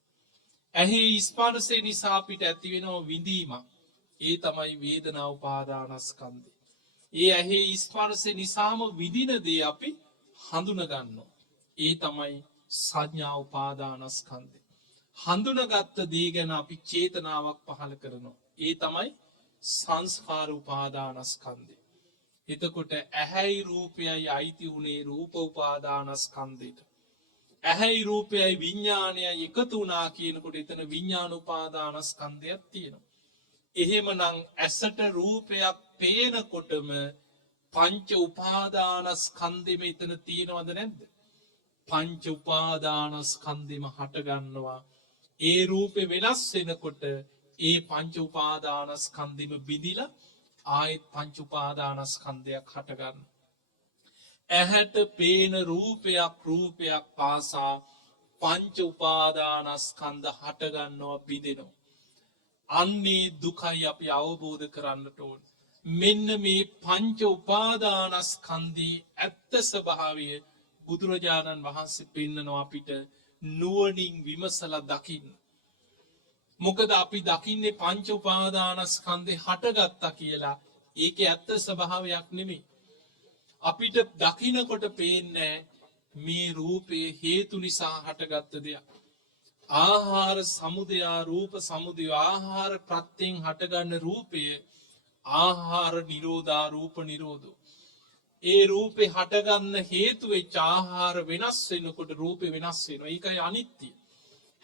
ඇහි ස්පර්ශය නිසා අපිට ඇති වෙනවා විඳීමක්. ඒ තමයි වේදනා උපාදානස්කන්ධය. ඒ ඇහි ස්පර්ශය නිසාම විඳින දේ අපි හඳුන ගන්නවා. ඒ තමයි සංඥා උපාදානස්කන්ධය. හඳුනගත්ත දේ ගැන අපි චේතනාවක් පහළ කරනවා. ඒ තමයි සංස්කාර උපාදානස්කන්ධය. එතකොට ඇහැයි රූපයයි අයිති වුණේ රූප උපාදානස්කන්ධයට. ඇහැයි රූපයයි විඥානයයි එකතු වුණා කියනකොට එතන විඥාන උපාදානස්කන්ධයක් තියෙනවා. එහෙමනම් ඇසට රූපයක් පේනකොටම පංච උපාදානස්කන්ධෙම එතන තියෙනවද නැද්ද? පංච උපාදානස්කන්ධෙම හට ගන්නවා. ඒ රූපේ වෙනස් වෙනකොට ඒ පංච උපාදානස්කන්ධෙම බිඳිලා ආයෙත් පංච උපාදානස්කන්ධයක් හට ගන්නවා. ඇහැට පේන රූපයක් පාසා පංච උපාදානස්කන්ධ හට ගන්නවා බිඳෙනවා. අන්නේ දුකයි අපි අවබෝධ කරන්නට ඕන. මෙන්න මේ පංච උපාදානස්කන්ධී ඇත්ත ස්වභාවය බුදුරජාණන් වහන්සේ පෙන්නනවා අපිට නුවණින් විමසලා දකින්න. මොකද අපි දකින්නේ පංච උපාදානස්කන්ධේ හටගත්තා කියලා. ඒකේ ඇත්ත ස්වභාවයක් නෙමෙයි. අපිට දකින්නකොට පේන්නේ මේ රූපේ හේතු නිසා හටගත්ත දෙයක්. ආහාර සමුදය රූප සමුදය ආහාර ප්‍රත්‍යයෙන් හටගන්න රූපය ආහාර නිරෝධා රූප නිරෝධෝ. ඒ රූපේ හටගන්න හේතු වෙච්ච ආහාර වෙනස් වෙනකොට රූපේ වෙනස් වෙනවා. ඒකයි අනිත්‍ය.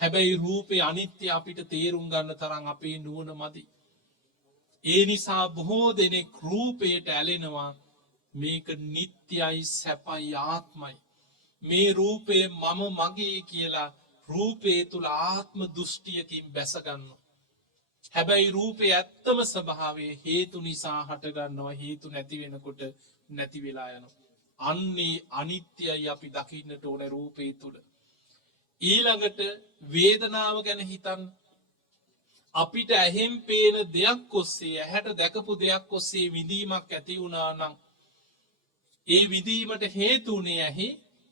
හැබැයි රූපේ අනිත්‍ය අපිට තේරුම් ගන්න තරම් අපේ නුවණ මදි. ඒ නිසා බොහෝ දෙනෙක් රූපයට ඇලෙනවා. මේක නිට්ටයයි සැපයි ආත්මයි. මේ රූපේ මම මගේ කියලා රූපේ තුල ආත්ම දෘෂ්ටියකින් බැසගන්නවා. හැබැයි රූපේ ඇත්තම ස්වභාවය හේතු නිසා හටගන්නවා. හේතු නැති වෙනකොට නැති වෙලා යනවා. අන්නේ අනිත්‍යයි අපි දකින්නට ඕන රූපේ තුල. ඊළඟට වේදනාව ගැන හිතන්න. අපිට ඇහෙන් පේන දෙයක් ඔස්සේ ඇහැට දැකපු දෙයක් ඔස්සේ විඳීමක් ඇති වුණා නම් ඒ විඳීමට හේතු උනේ ඇහි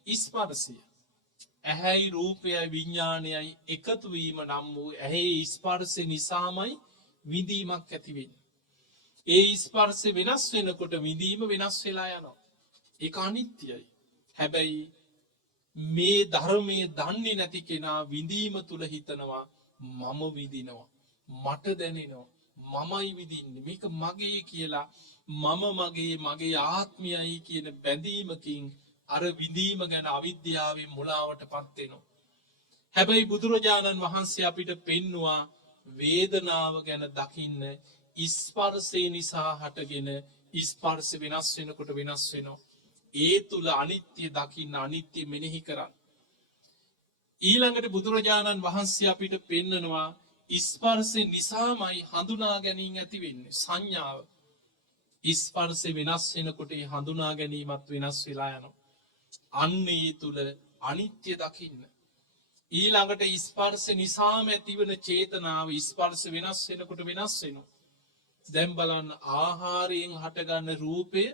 ස්පර්ශය. ඇහැයි රූපයයි විඥානයයි එකතු වීම නම් වූ ඇහි ස්පර්ශය නිසාමයි විඳීමක් ඇති වෙන්නේ. ඒ ස්පර්ශය වෙනස් වෙනකොට විඳීම වෙනස් වෙලා යනවා. ඒක අනිත්‍යයි. හැබැයි මේ ධර්මයේ දන්නේ නැති කෙනා විඳීම තුල හිතනවා මම විඳිනවා, මට දැනෙනවා, මමයි විඳින්නේ, මේක මගේ කියලා මගේ ආත්මයයි කියන බැඳීමකින් අර විඳීම ගැන අවිද්‍යාවෙන් මුලාවටපත් වෙනවා. හැබැයි බුදුරජාණන් වහන්සේ අපිට පෙන්නවා වේදනාව ගැන දකින්න ස්පර්ශය නිසා හටගෙන ස්පර්ශ වෙනස් වෙනකොට වෙනස් වෙනවා. ඒ තුල අනිත්‍ය දකින්න අනිත්‍ය මෙනෙහි කරන්න. ඊළඟට බුදුරජාණන් වහන්සේ අපිට පෙන්නනවා ස්පර්ශය නිසාමයි හඳුනා ගැනීම ඇති වෙන්නේ සංඥාව. ස්පර්ශය වෙනස් වෙනකොට ඒ හඳුනා ගැනීමත් වෙනස් වෙලා යනවා. අන්න ඒ තුල අනිත්‍ය දකින්න. ඊළඟට ස්පර්ශ නිසාම ඇතිවන චේතනාව ස්පර්ශ වෙනස් වෙනකොට වෙනස් වෙනවා. දැන් බලන්න ආහාරයෙන් හටගන්න රූපය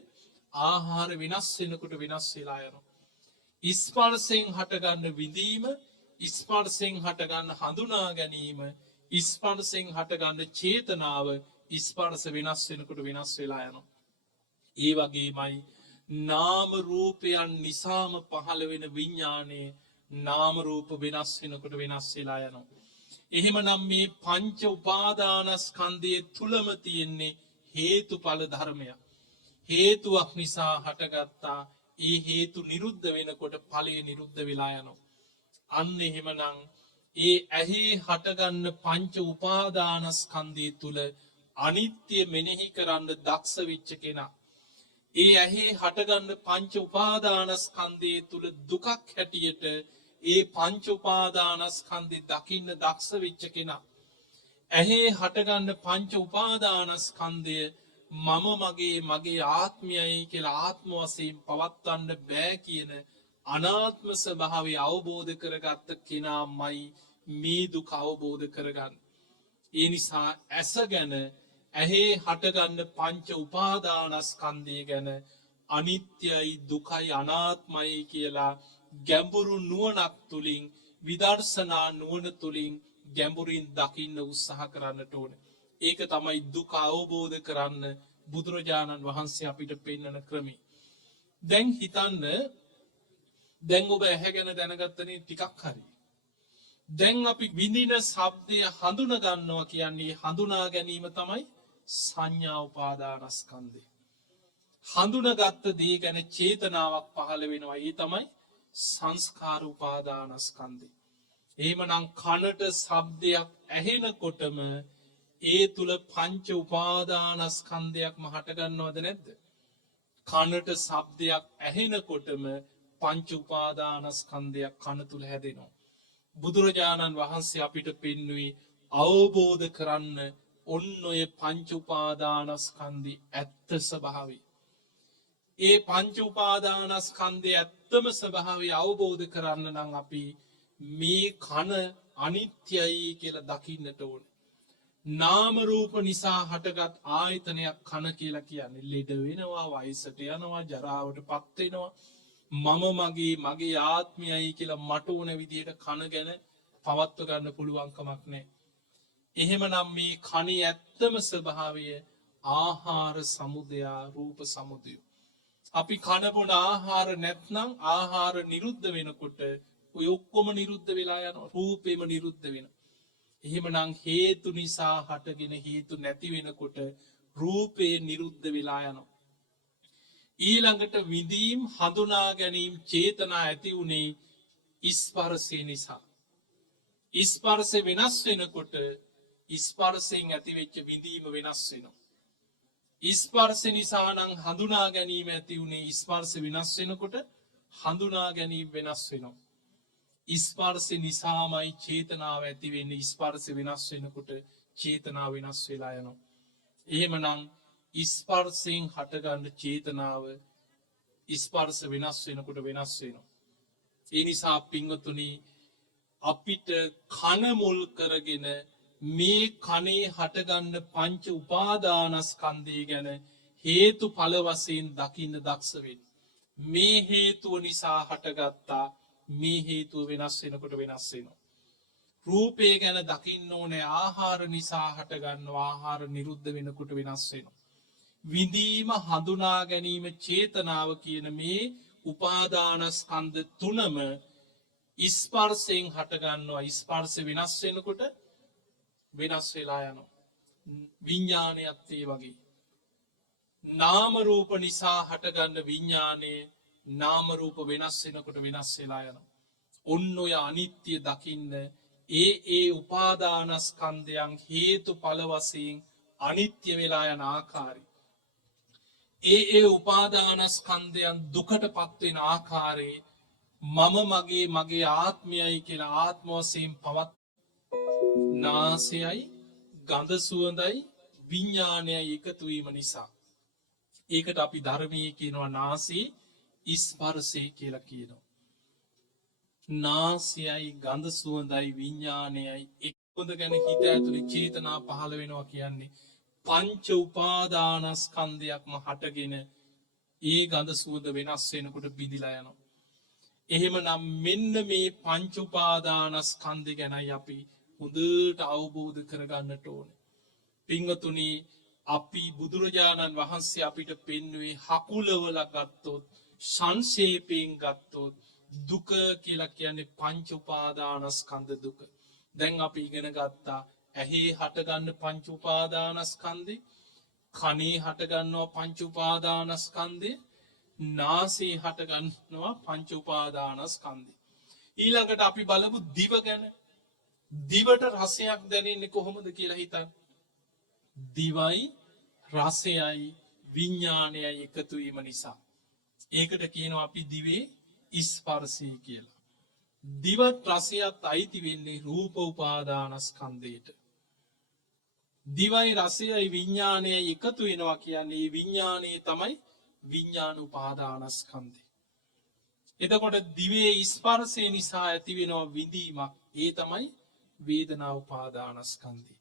ආහාර වෙනස් වෙනකොට වෙනස් වෙලා යනවා. ස්පර්ශයෙන් හටගන්න විඳීම ස්පර්ශයෙන් හටගන්න හඳුනා ගැනීම ස්පර්ශයෙන් හටගන්න චේතනාව ස්පර්ශ වෙනස් වෙනකොට වෙනස් වෙලා යනවා. ඒ වගේමයි නාම රූපයන් නිසාම පහළ වෙන විඥානයේ නාම රූප වෙනස් වෙනකොට වෙනස් වෙලා යනවා. එහෙමනම් මේ පංච උපාදානස්කන්ධයේ තුලම තියෙන්නේ හේතුඵල ධර්මයක්. හේතුවක් නිසා හටගත්තා. ඒ හේතු නිරුද්ධ වෙනකොට ඵලය නිරුද්ධ වෙලා යනවා. අන්න එහෙමනම් ඒ ඇහි හටගන්න පංච උපාදානස්කන්ධය තුල අනිත්‍ය මෙනෙහි කරන්න දක්ෂ වෙච්ච කෙනා, ඒ ඇහි හටගන්න පංච උපාදානස්කන්ධය තුල දුකක් හැටියට ඒ පංච උපාදානස්කන්ධය දකින්න දක්ෂ වෙච්ච කෙනා, ඇහි හටගන්න පංච උපාදානස්කන්ධය මම මගේ ආත්මයයි කියලා ආත්ම වශයෙන් පවත්වන්න බෑ කියන අනාත්ම ස්වභාවය අවබෝධ කරගත්ත කෙනාමයි මේ දුක අවබෝධ කරගන්න. ඒ නිසා ඇස ගැන, ඇහි හටගන්න පංච උපාදානස්කන්ධය ගැන අනිත්‍යයි දුකයි අනාත්මයි කියලා ගැඹුරු නුවණක් තුලින්, විදර්ශනා නුවණ තුලින් ගැඹුරින් දකින්න උත්සාහ කරන්නට ඕනේ. ඒක තමයි දුක අවබෝධ කරන්න බුදුරජාණන් වහන්සේ අපිට පෙන්වන ක්‍රමය. දැන් හිතන්න, දැන් ඔබ ඇහැ ගැන දැනගත්තනේ ටිකක් හරි. දැන් අපි විඳින ශබ්දය හඳුනා ගන්නවා කියන්නේ හඳුනා ගැනීම තමයි සංඥා උපාදානස්කන්ධය. හඳුනාගත්ත දේ ගැන චේතනාවක් පහළ වෙනවා. ඒ තමයි සංස්කාර උපාදානස්කන්ධය. එහෙමනම් කනට ශබ්දයක් ඇහෙනකොටම ඒ තුල පංච උපාදානස්කන්ධයක්ම හට ගන්නවද නැද්ද? කනට ශබ්දයක් ඇහෙනකොටම පංච උපාදානස්කන්ධයක් කන තුල හැදෙනවා. බුදුරජාණන් වහන්සේ අපිට පෙන්වුවේ අවබෝධ කරන්න ඔන්න ඔය පංච උපාදානස්කන්ධي ඇත්ත ස්වභාවය. ඒ පංච උපාදානස්කන්ධයේ ඇත්තම ස්වභාවය අවබෝධ කරන්න නම් අපි මේ කන අනිත්‍යයි කියලා දකින්නට ඕනේ. නාම රූප නිසා හටගත් ආයතනයක් කන කියලා කියන්නේ. ලෙඩ වෙනවා, වයසට යනවා, ජරාවටපත් වෙනවා. මගේ ආත්මයයි කියලා මට ඕන විදිහට කන ගැන පවත්ව ගන්න පුළුවන් කමක් නැහැ. එහෙමනම් මේ කනේ ඇත්තම ස්වභාවය ආහාර සමුදය, රූප සමුදය. අපි කන බොන ආහාර නැත්නම් ආහාර නිරුද්ධ වෙනකොට ඔය ඔක්කොම නිරුද්ධ වෙලා යනවා. රූපෙම නිරුද්ධ වෙනවා. එහෙමනම් හේතු නිසා හටගෙන හේතු නැති වෙනකොට රූපේ නිරුද්ධ වෙලා යනවා. ඊළඟට විඳීම්, හඳුනා ගැනීම, චේතනා ඇති උනේ ස්පර්ශය නිසා. ස්පර්ශ වෙනස් වෙනකොට ස්පර්ශයෙන් ඇතිවෙච්ච විඳීම වෙනස් වෙනවා. ස්පර්ශ නිසා නම් හඳුනා ගැනීම ඇති උනේ. ස්පර්ශ වෙනස් වෙනකොට හඳුනා ගැනීම වෙනස් වෙනවා. ස්පර්ශ නිසාමයි චේතනාව ඇති වෙන්නේ. ස්පර්ශ වෙනස් වෙනකොට චේතනාව වෙනස් වෙලා යනවා. එහෙමනම් ස්පර්ශයෙන් හටගන්න චේතනාව ස්පර්ශ වෙනස් වෙනකොට වෙනස් වෙනවා. ඒ නිසා පින්වතුනි, අපිට කන මුල් කරගෙන මේ කනේ හටගන්න පංච උපාදානස්කන්ධය ගැන හේතුඵල වශයෙන් දකින්න දක්ෂ වෙන්න. මේ හේතුව නිසා හටගත්තා. මේ හේතුව වෙනස් වෙනකොට වෙනස් වෙනවා. රූපය ගැන දකින්න ඕනේ. ආහාර නිසා හටගන්නවා. ආහාර නිරුද්ධ වෙනකොට වෙනස් වෙනවා. විඳීම, හඳුනා ගැනීම, චේතනාව කියන මේ උපාදානස්කන්ධ තුනම ස්පර්ශයෙන් හටගන්නවා. ස්පර්ශ වෙනස් වෙනකොට වෙනස් වෙලා යනවා. විඥානයත් ඒ වගේ. නාම රූප නිසා හටගන්න විඥානයේ නාම රූප වෙනස් වෙනකොට වෙනස් වෙලා යනවා. ඔන්න ඔය අනිත්‍ය දකින්න ඒ උපාදානස්කන්ධයන් හේතුඵල වශයෙන් අනිත්‍ය වෙලා යන ආකාරය, ඒ උපාදානස්කන්ධයන් දුකටපත් වෙන ආකාරයේ මගේ ආත්මයයි කියලා ආත්ම වශයෙන් පවත් නාසයයි ගඳ සුවඳයි විඥානයයි එකතු වීම නිසා. ඒකට අපි ධර්මයේ කියනවා නාසී ස්පර්ශය කියලා කියනවා. නාසයයි ගඳ සුවඳයි විඥානයයි එක්කොඳ ගැන හිත ඇතුලේ චේතනා පහළ වෙනවා කියන්නේ පංච උපාදානස්කන්ධයක්ම හටගෙන ඒ ගඳ සුවඳ වෙනස් වෙනකොට බිඳිලා යනවා. එහෙමනම් මෙන්න මේ පංච උපාදානස්කන්ධය ගැනයි අපි හොඳට අවබෝධ කරගන්නට ඕනේ. පින්වතුනි, අපි බුදුරජාණන් වහන්සේ අපිට පෙන්වුවේ හකුලවල ගත්තොත් සංක්ෂේපයෙන් ගත්තොත් දුක කියලා කියන්නේ පංච උපාදානස්කන්ධ දුක. දැන් අපි ඉගෙන ගත්තා ඇහි හටගන්න පංච උපාදානස්කන්ධේ, කනේ හටගන්නවා පංච උපාදානස්කන්ධේ, නාසයේ හටගන්නවා පංච උපාදානස්කන්ධේ. ඊළඟට අපි බලමු දිව ගැන. දිවට රසයක් දැනෙන්නේ කොහොමද කියලා හිතන්න. දිවයි රසයයි විඥානයයි එකතු වීම නිසා. ඒකට කියනවා අපි දිවේ ස්පර්ශය කියලා. දිවත් රසයත් අයිති වෙන්නේ රූප උපාදානස්කන්ධයට. දිවයි රසයයි විඥානයයි එකතු වෙනවා කියන්නේ විඥානයේ තමයි විඥාන උපාදානස්කන්ධය. එතකොට දිවේ ස්පර්ශය නිසා ඇති වෙනවා විඳීමක්. ඒ තමයි වේදනා උපාදානස්කන්ධය.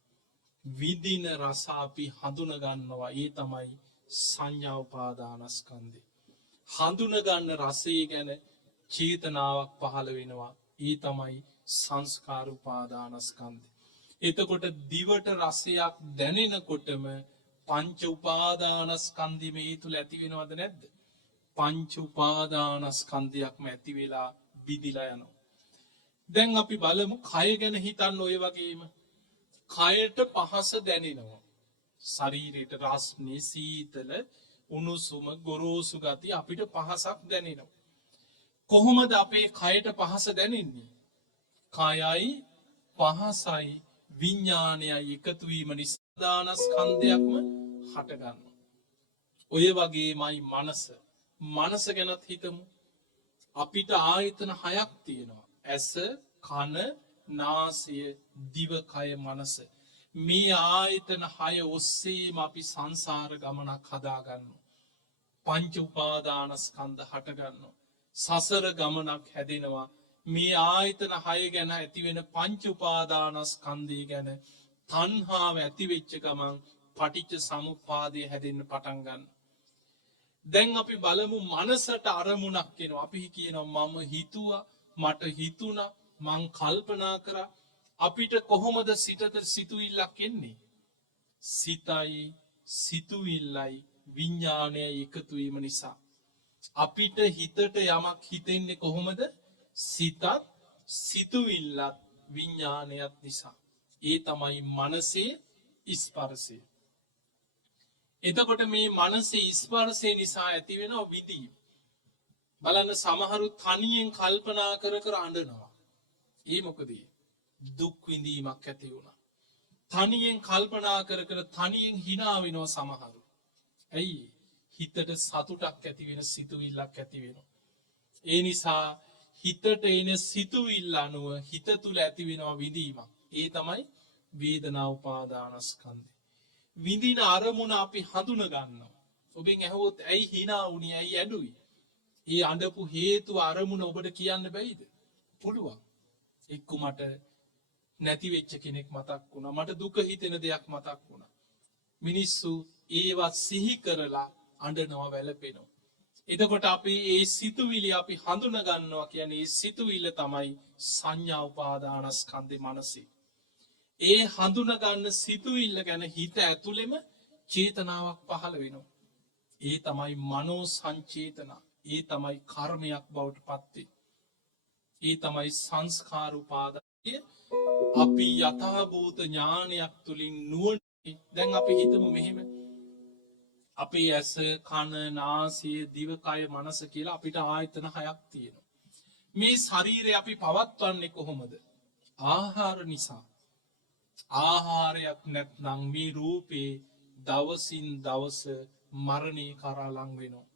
විඳින රස අපි හඳුන ගන්නවා. ඒ තමයි සංඥා උපාදානස්කන්ධය. හඳුන ගන්න රසය ගැන චේතනාවක් පහළ වෙනවා. ඒ තමයි සංස්කාර උපාදානස්කන්ධය. එතකොට දිවට රසයක් දැනෙනකොටම පංච උපාදානස්කන්ධය මේ තුල ඇති වෙනවද නැද්ද? පංච උපාදානස්කන්ධයක්ම ඇති වෙලා විදිලා යනවා. දැන් අපි බලමු කය ගැන හිතන්න ඔය වගේම. කයට පහස දැනෙනවා. ශරීරයට රස්නේ, සීතල, උණුසුම, ගොරෝසු ගති අපිට පහසක් දැනෙනවා. කොහොමද අපේ කයට පහස දැනෙන්නේ? කයයි පහසයි විඥානයයි එකතු වීම නිසා දානස්කන්ධයක්ම හට ගන්නවා. ඔය වගේමයි මනස. මනස ගැනත් හිතමු. අපිට ආයතන 6ක් තියෙනවා. ඇස, කන, නාසය, දිව, කය, මනස. මේ ආයතන 6 ඔස්සේම අපි සංසාර ගමනක් හදා ගන්නවා. පංච උපාදානස්කන්ධ හට ගන්නවා. සසර ගමනක් හැදෙනවා. මේ ආයතන 6 ගැන ඇති වෙන පංච උපාදානස්කන්ධය ගැන තණ්හාව ඇති වෙච්ච ගමන් පටිච්ච සමුප්පාදය හැදෙන්න පටන් ගන්නවා. දැන් අපි බලමු මනසට අරමුණක් එනවා. අපි කියනවා මම හිතුවා, මට හිතුණා, මං කල්පනා කරා. අපිට කොහොමද සිතට සිතුවිල්ලක් එන්නේ? සිතයි සිතුවිල්ලයි විඥානයයි එකතු වීම නිසා. අපිට හිතට යමක් හිතෙන්නේ කොහොමද? සිතත් සිතුවිල්ලත් විඥානයත් නිසා. ඒ තමයි මනසේ ස්පර්ශය. එතකොට මේ මනසේ ස්පර්ශය නිසා ඇති වෙන විඳීම. බලන්න සමහරු තනියෙන් කල්පනා කර කර අඬනවා. ඒ මොකද? දුක් විඳීමක් ඇති වුණා. තනියෙන් කල්පනා කර කර තනියෙන් hina වෙනවා සමහරු. ඇයි? හිතට සතුටක් ඇති වෙන සිතුවිල්ලක් ඇති වෙනවා. ඒ නිසා හිතට එන සිතුවිල්ල අනුව හිත තුල ඇති වෙනවා විඳීමක්. ඒ තමයි වේදනා උපාදානස්කන්ධය. විඳින අරමුණ අපි හඳුන ගන්නවා. ඔබෙන් ඇහුවොත් ඇයි hina වුනේ? ඇයි ඇඬුයි? ඒ අඬපු හේතුව අරමුණ ඔබට කියන්න බැයිද? පුළුවන්. එක්ක මට නැති වෙච්ච කෙනෙක් මතක් වුණා. මට දුක හිතෙන දෙයක් මතක් වුණා. මිනිස්සු ඒවත් සිහි කරලා අඬනවා, වැළපෙනවා. එතකොට අපි ඒ සිතුවිලි අපි හඳුන ගන්නවා කියන්නේ ඒ සිතුවිල්ල තමයි සංඥා උපාදානස්කන්ධේ මනසේ. ඒ හඳුන ගන්න සිතුවිල්ල ගැන හිත ඇතුළෙම චේතනාවක් පහළ වෙනවා. ඒ තමයි මනෝ සංචේතන. ඒ තමයි කර්මයක් බවට පත් වෙන්නේ. ඒ තමයි සංස්කාර උපාදානය. අපි යථාභූත ඥානයක් තුලින් නුවණ. දැන් අපි හිතමු මෙහෙම. අපේ ඇස, කන, නාසය, දිව, කය, මනස කියලා අපිට ආයතන 6ක් තියෙනවා. මේ ශරීරය අපි පවත්වන්නේ කොහොමද? ආහාර නිසා. ආහාරයක් නැත්නම් මේ රූපේ දවසින් දවස මරණය කරා ලං වෙනවා.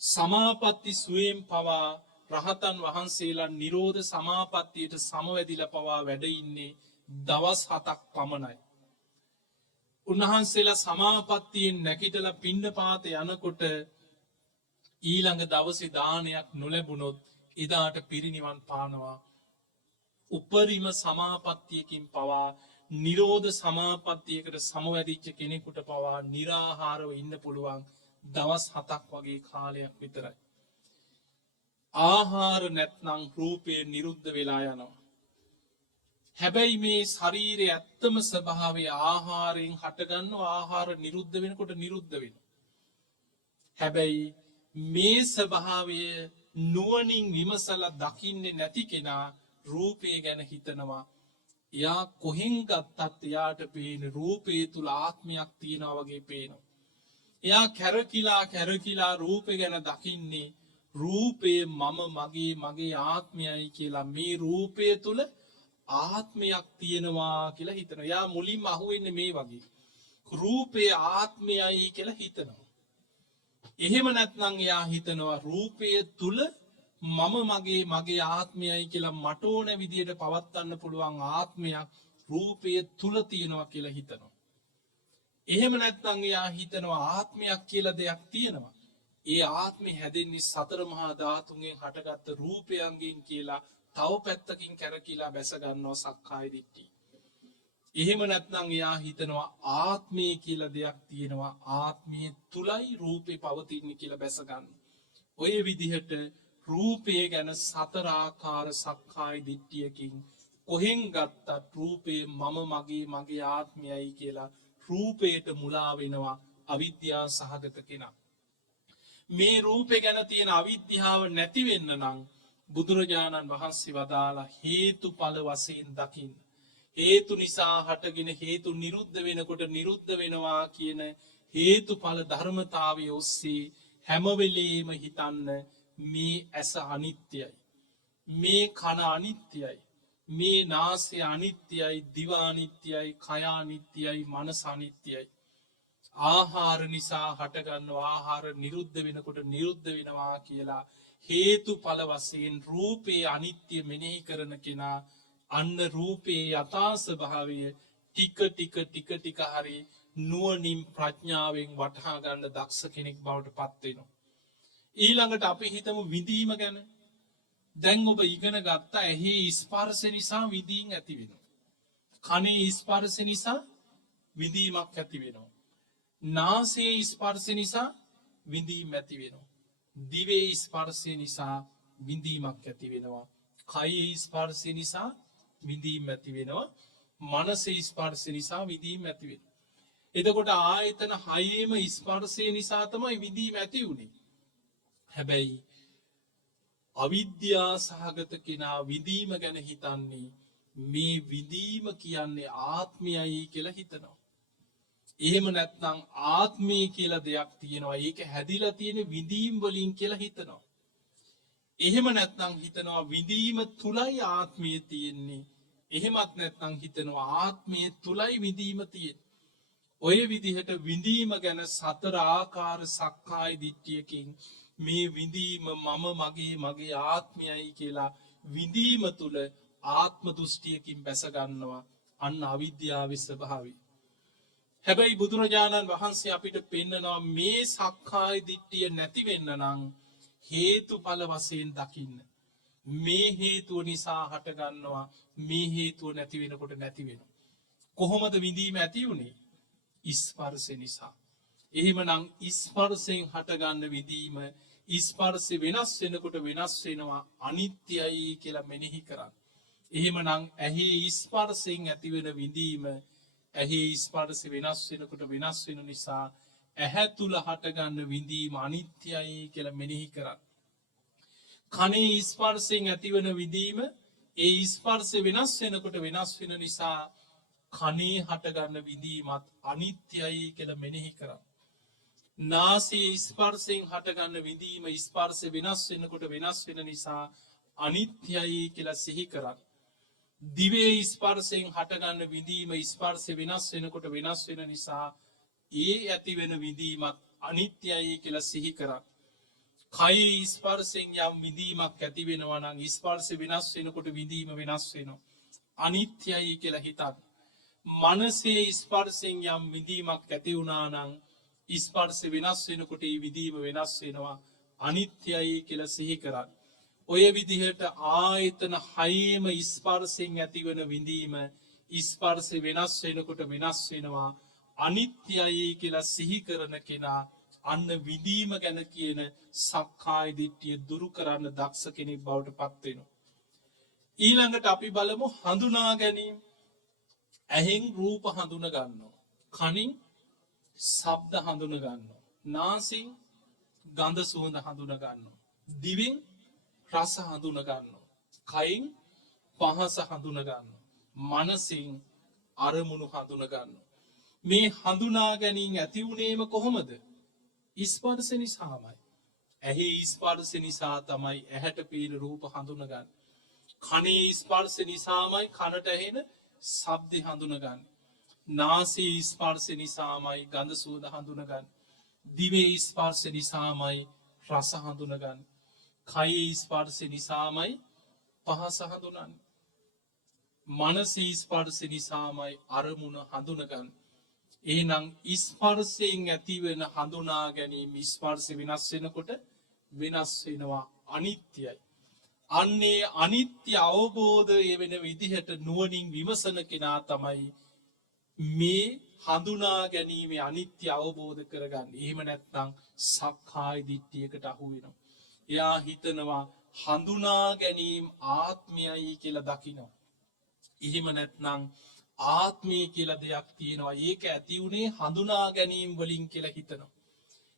සමාපatti සුවයෙන් පවා රහතන් වහන්සේලා නිරෝධ සමාපත්තියට සමවැදිලා පවා වැඩ ඉන්නේ දවස් 7ක් පමණයි. උන්වහන්සේලා සමාපත්තියෙන් නැගිටලා පිණ්ඩපාත යනකොට ඊළඟ දවසේ දානයක් නොලැබුණොත් එදාට පිරිනිවන් පානවා. උපරිම සමාපත්තියකින් පවා නිරෝධ සමාපත්තියකට සමවැදිච්ච කෙනෙකුට පවා निराහාරව ඉන්න පුළුවන් දවස් 7ක් වගේ කාලයක් විතරයි. ආහාර නැත්නම් රූපේ නිරුද්ධ වෙලා යනවා. හැබැයි මේ ශරීරයේ ඇත්තම ස්වභාවය ආහාරයෙන් හටගන්නවා ආහාර නිරුද්ධ වෙනකොට නිරුද්ධ වෙනවා. හැබැයි මේ ස්වභාවය නුවණින් විමසලා දකින්නේ නැති කෙනා රූපය ගැන හිතනවා. එයා කොහෙන් ගත්තත් එයාට පේන රූපේ තුල ආත්මයක් තියනවා වගේ පේනවා. එයා කැරකිලා රූපය ගැන දකින්නේ රූපේ මම මගේ ආත්මයයි කියලා මේ රූපය තුල ආත්මයක් තියෙනවා කියලා හිතනවා. එයා මුලින්ම අහුවෙන්නේ මේ වගේ. රූපේ ආත්මයයි කියලා හිතනවා. එහෙම නැත්නම් එයා හිතනවා රූපය තුල මම මගේ ආත්මයයි කියලා මට ඕන විදියට පවත්වන්න පුළුවන් ආත්මයක් රූපය තුල තියෙනවා කියලා හිතනවා. එහෙම නැත්නම් එයා හිතනවා ආත්මයක් කියලා දෙයක් තියෙනවා. ඒ ආත්මය හැදෙන්නේ සතර මහා ධාතුන්ගෙන් හටගත්ත රූපයන්ගෙන් කියලා තව පැත්තකින් කැරකිලා බැස ගන්නවා සක්කාය දිට්ඨිය. එහෙම නැත්නම් එයා හිතනවා ආත්මය කියලා දෙයක් තියෙනවා. ආත්මය තුලයි රූපේ පවතින්නේ කියලා බැස ගන්නවා. ඔය විදිහට රූපය ගැන සතර ආකාර සක්කාය දිට්ඨියකින් කොහෙන් ගත්තත් රූපේ මම මගේ ආත්මයයි කියලා රූපයට මුලා වෙනවා අවිද්‍යාව සහගත කෙනා. මේ රූපේ ගැන තියෙන අවිද්‍යාව නැති වෙන්න නම් බුදුරජාණන් වහන්සේ වදාලා හේතුඵල වශයෙන් දකින්න. හේතු නිසා හටගෙන හේතු නිරුද්ධ වෙනකොට නිරුද්ධ වෙනවා කියන හේතුඵල ධර්මතාවය ඔස්සේ හැම වෙලෙම හිතන්න මේ ඇස අනිත්‍යයි. මේ කන අනිත්‍යයි. මේ නාසය අනිත්‍යයි, දිව අනිත්‍යයි, කය අනිත්‍යයි, මනස අනිත්‍යයි. ආහාර නිසා හටගන්නවා ආහාර නිරුද්ධ වෙනකොට නිරුද්ධ වෙනවා කියලා හේතුඵල වශයෙන් රූපේ අනිත්‍ය මෙනෙහි කරන කෙනා අන්න රූපේ යථා ස්වභාවය ටික හරි නුවණින් ප්‍රඥාවෙන් වටහා ගන්න දක්ෂ කෙනෙක් බවට පත් වෙනවා. ඊළඟට අපි හිතමු විඳීම ගැන. දැන් ඔබ ඉගෙන ගත්තා ඇහි ස්පර්ශ නිසා විඳීම් ඇති වෙනවා. කනේ ස්පර්ශ නිසා විඳීමක් ඇති වෙනවා. නාසයේ ස්පර්ශ නිසා විඳීම් ඇති වෙනවා. දිවේ ස්පර්ශය නිසා විඳීමක් ඇති වෙනවා. කයේ ස්පර්ශය නිසා විඳීම් ඇති වෙනවා. මනසේ ස්පර්ශය නිසා විඳීම් ඇති වෙනවා. එතකොට ආයතන හයේම ස්පර්ශය නිසා තමයි විඳීම ඇති වුනේ. හැබැයි අවිද්‍යා සහගත කෙනා විඳීම ගැන හිතන්නේ මේ විඳීම කියන්නේ ආත්මයයි කියලා හිතනවා. එහෙම නැත්නම් ආත්මය කියලා දෙයක් තියෙනවා. ඒක හැදිලා තියෙන විඳීම් වලින් කියලා හිතනවා. එහෙම නැත්නම් හිතනවා විඳීම තුලයි ආත්මය තියෙන්නේ. එහෙමත් නැත්නම් හිතනවා ආත්මය තුලයි විඳීම තියෙන්නේ. ඔය විදිහට විඳීම ගැන සතර ආකාර සක්කාය දිට්ඨියකින් මේ විඳීම මම මගේ ආත්මයයි කියලා විඳීම තුල ආත්ම දෘෂ්ටියකින් බැස ගන්නවා. අන්න අවිද්‍යාවේ ස්වභාවය. හැබැයි බුදුරජාණන් වහන්සේ අපිට පෙන්නනවා මේ සක්කාය දිට්ඨිය නැති වෙන්න නම් හේතුඵල වශයෙන් දකින්න. මේ හේතුව නිසා හටගන්නවා මේ හේතුව නැති වෙනකොට නැති වෙනවා. කොහොමද විඳීම ඇති වුනේ? ස්පර්ශ නිසා. එහෙමනම් ස්පර්ශයෙන් හටගන්න විඳීම ස්පර්ශ වෙනස් වෙනකොට වෙනස් වෙනවා අනිත්‍යයි කියලා මෙනෙහි කරන්න. එහෙමනම් ඇහි ස්පර්ශයෙන් ඇතිවෙන විඳීම ඇහි ස්පර්ශ වෙනස් වෙනකොට වෙනස් වෙන නිසා ඇහැ තුල හටගන්න විඳීම අනිත්‍යයි කියලා මෙනෙහි කරන්න. කනේ ස්පර්ශයෙන් ඇතිවන විඳීම ඒ ස්පර්ශ වෙනස් වෙනකොට වෙනස් වෙන නිසා කනේ හටගන්න විඳීමත් අනිත්‍යයි කියලා මෙනෙහි කරන්න. නාසයේ ස්පර්ශයෙන් හටගන්න විඳීම ස්පර්ශ වෙනස් වෙනකොට වෙනස් වෙන නිසා අනිත්‍යයි කියලා සිහි කරන්න. දිවේ ස්පර්ශයෙන් හටගන්න විඳීම ස්පර්ශ වෙනස් වෙනකොට වෙනස් වෙන නිසා ඒ ඇති වෙන විඳීමත් අනිත්‍යයි කියලා සිහි කරන්න. කයි ස්පර්ශයෙන් යම් විඳීමක් ඇති වෙනවා නම් ස්පර්ශ වෙනස් වෙනකොට විඳීම වෙනස් වෙනවා අනිත්‍යයි කියලා හිතන්න. මනසේ ස්පර්ශයෙන් යම් විඳීමක් ඇති වුණා නම් ස්පර්ශ වෙනස් වෙනකොට ඒ විඳීම වෙනස් වෙනවා අනිත්‍යයි කියලා සිහි කරන්න. ඔය විදිහට ආයතන හයේම ස්පර්ශයෙන් ඇතිවන විඳීම ස්පර්ශ වෙනස් වෙනකොට වෙනස් වෙනවා අනිත්‍යයි කියලා සිහි කරන කෙනා අන්න විඳීම ගැන කියන සක්කාය දිට්ඨිය දුරු කරන්න දක්ෂ කෙනෙක් බවට පත් වෙනවා. ඊළඟට අපි බලමු හඳුනා ගැනීම. ඇහෙන් රූප හඳුන ගන්නවා. කනින් ශබ්ද හඳුන ගන්නවා. නාසයෙන් ගඳ සුවඳ හඳුන ගන්නවා. දිවෙන් රස හඳුන ගන්නවා. කයින් පහස හඳුන ගන්නවා. මනසින් අරමුණු හඳුන ගන්නවා. මේ හඳුනා ගැනීම ඇති වුණේම කොහොමද? ස්පර්ශ නිසාමයි. ඇහි ස්පර්ශ නිසා තමයි ඇහැට පේන රූප හඳුනගන්නේ. කනේ ස්පර්ශ නිසාමයි කනට ඇහෙන ශබ්ද හඳුනගන්නේ. නාසයේ ස්පර්ශ නිසාමයි ගඳ සුවඳ හඳුනගන්නේ. දිවේ ස්පර්ශ නිසාමයි රස හඳුනගන්නේ. කයේ ස්පර්ශ නිසාමයි පහස හඳුනන්නේ. මනසේ ස්පර්ශ නිසාමයි අරමුණ හඳුනගන්නේ. එහෙනම් ස්පර්ශයෙන් ඇතිවෙන හඳුනා ගැනීම ස්පර්ශ වෙනස් වෙනකොට වෙනස් වෙනවා අනිත්‍යයි. අන්නේ අනිත්‍ය අවබෝධය වෙන විදිහට නුවණින් විමසන කෙනා තමයි මේ හඳුනා ගැනීම අනිත්‍ය අවබෝධ කරගන්නේ. එහෙම නැත්නම් සක්කාය දිට්ඨියකට අහු වෙනවා. එයා හිතනවා හඳුනා ගැනීම ආත්මයයි කියලා දකිනවා. එහෙම නැත්නම් ආත්මය කියලා දෙයක් තියෙනවා. ඒක ඇති වුණේ හඳුනා ගැනීම වලින් කියලා හිතනවා.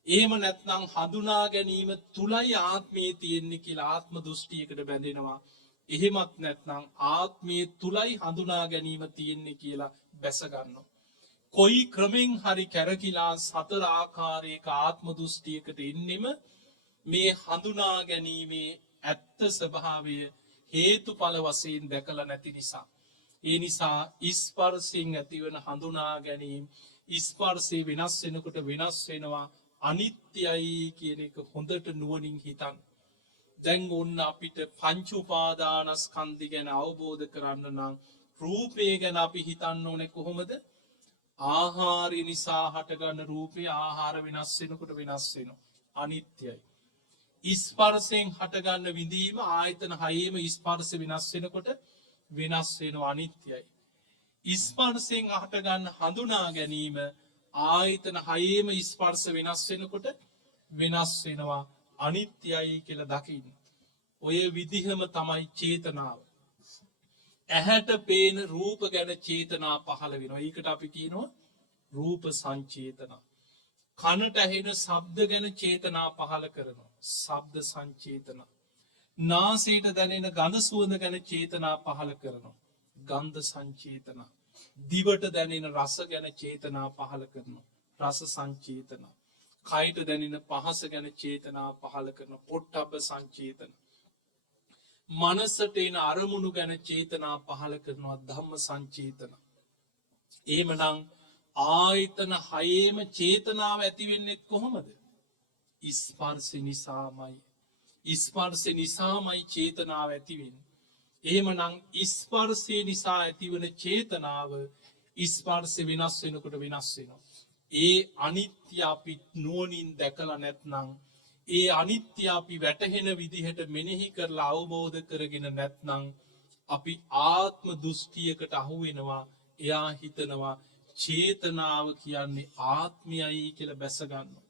එහෙම නැත්නම් හඳුනා ගැනීම තුලයි ආත්මය තියෙන්නේ කියලා ආත්ම දෘෂ්ටියකට බැඳෙනවා. එහෙමත් නැත්නම් ආත්මය තුලයි හඳුනා ගැනීම තියෙන්නේ කියලා බැස ගන්නවා. කොයි ක්‍රමෙන් හරි කැරකිලා සතර ආකාරයක ආත්ම දෘෂ්ටියකට එන්නෙම මේ හඳුනා ගැනීමේ ඇත්ත ස්වභාවය හේතුඵල වශයෙන් දැකලා නැති නිසා. ඒ නිසා ස්පර්ශයෙන් ඇතිවන හඳුනා ගැනීම ස්පර්ශය වෙනස් වෙනකොට වෙනස් වෙනවා අනිත්‍යයි කියන එක හොඳට නුවණින් හිතන්න. දැන් ඕන්න අපිට පංච උපාදානස්කන්ධය ගැන අවබෝධ කරන්න නම් රූපය ගැන අපි හිතන්න ඕනේ කොහොමද? ආහාරය නිසා හටගන්න රූපේ ආහාර වෙනස් වෙනකොට වෙනස් වෙනවා අනිත්‍යයි. ස්පර්ශයෙන් හටගන්න විඳීම ආයතන හයේම ස්පර්ශ වෙනස් වෙනකොට වෙනස් වෙනවා අනිත්‍යයි. ස්පර්ශයෙන් හටගන්න හඳුනා ගැනීම ආයතන හයේම ස්පර්ශ වෙනස් වෙනකොට වෙනස් වෙනවා අනිත්‍යයි කියලා දකින්න. ඔය විදිහම තමයි චේතනාව. ඇහැට පේන රූප ගැන චේතනා පහළ වෙනවා. ඒකට අපි කියනවා රූප සංචේතන. කනට ඇහෙන ශබ්ද ගැන චේතනා පහළ කරනවා. ශබ්ද සංචේතන. නාසයට දැනෙන ගඳ සුවඳ ගැන චේතනා පහළ කරනවා. ගන්ධ සංචේතන. දිවට දැනෙන රස ගැන චේතනා පහළ කරනවා. රස සංචේතන. කයට දැනෙන පහස ගැන චේතනා පහළ කරන පොට්ටබ්බ සංචේතන. මනසට එන අරමුණු ගැන චේතනා පහළ කරනවා ධම්ම සංචේතන. එහෙමනම් ආයතන හයේම චේතනාව ඇති වෙන්නේ කොහොමද? ස්පර්ශ නිසාමයි. ස්පර්ශ නිසාමයි චේතනාව ඇති වෙන්නේ. එහෙමනම් ස්පර්ශය නිසා ඇතිවන චේතනාව ස්පර්ශ වෙනස් වෙනකොට වෙනස් වෙනවා. ඒ අනිත්‍ය අපි නුවණින් දැකලා නැත්නම් ඒ අනිත්‍ය අපි වැටහෙන විදිහට මෙනෙහි කරලා අවබෝධ කරගෙන නැත්නම් අපි ආත්ම දෘෂ්ටියකට අහු වෙනවා. එයා හිතනවා චේතනාව කියන්නේ ආත්මයයි කියලා බැස ගන්නවා.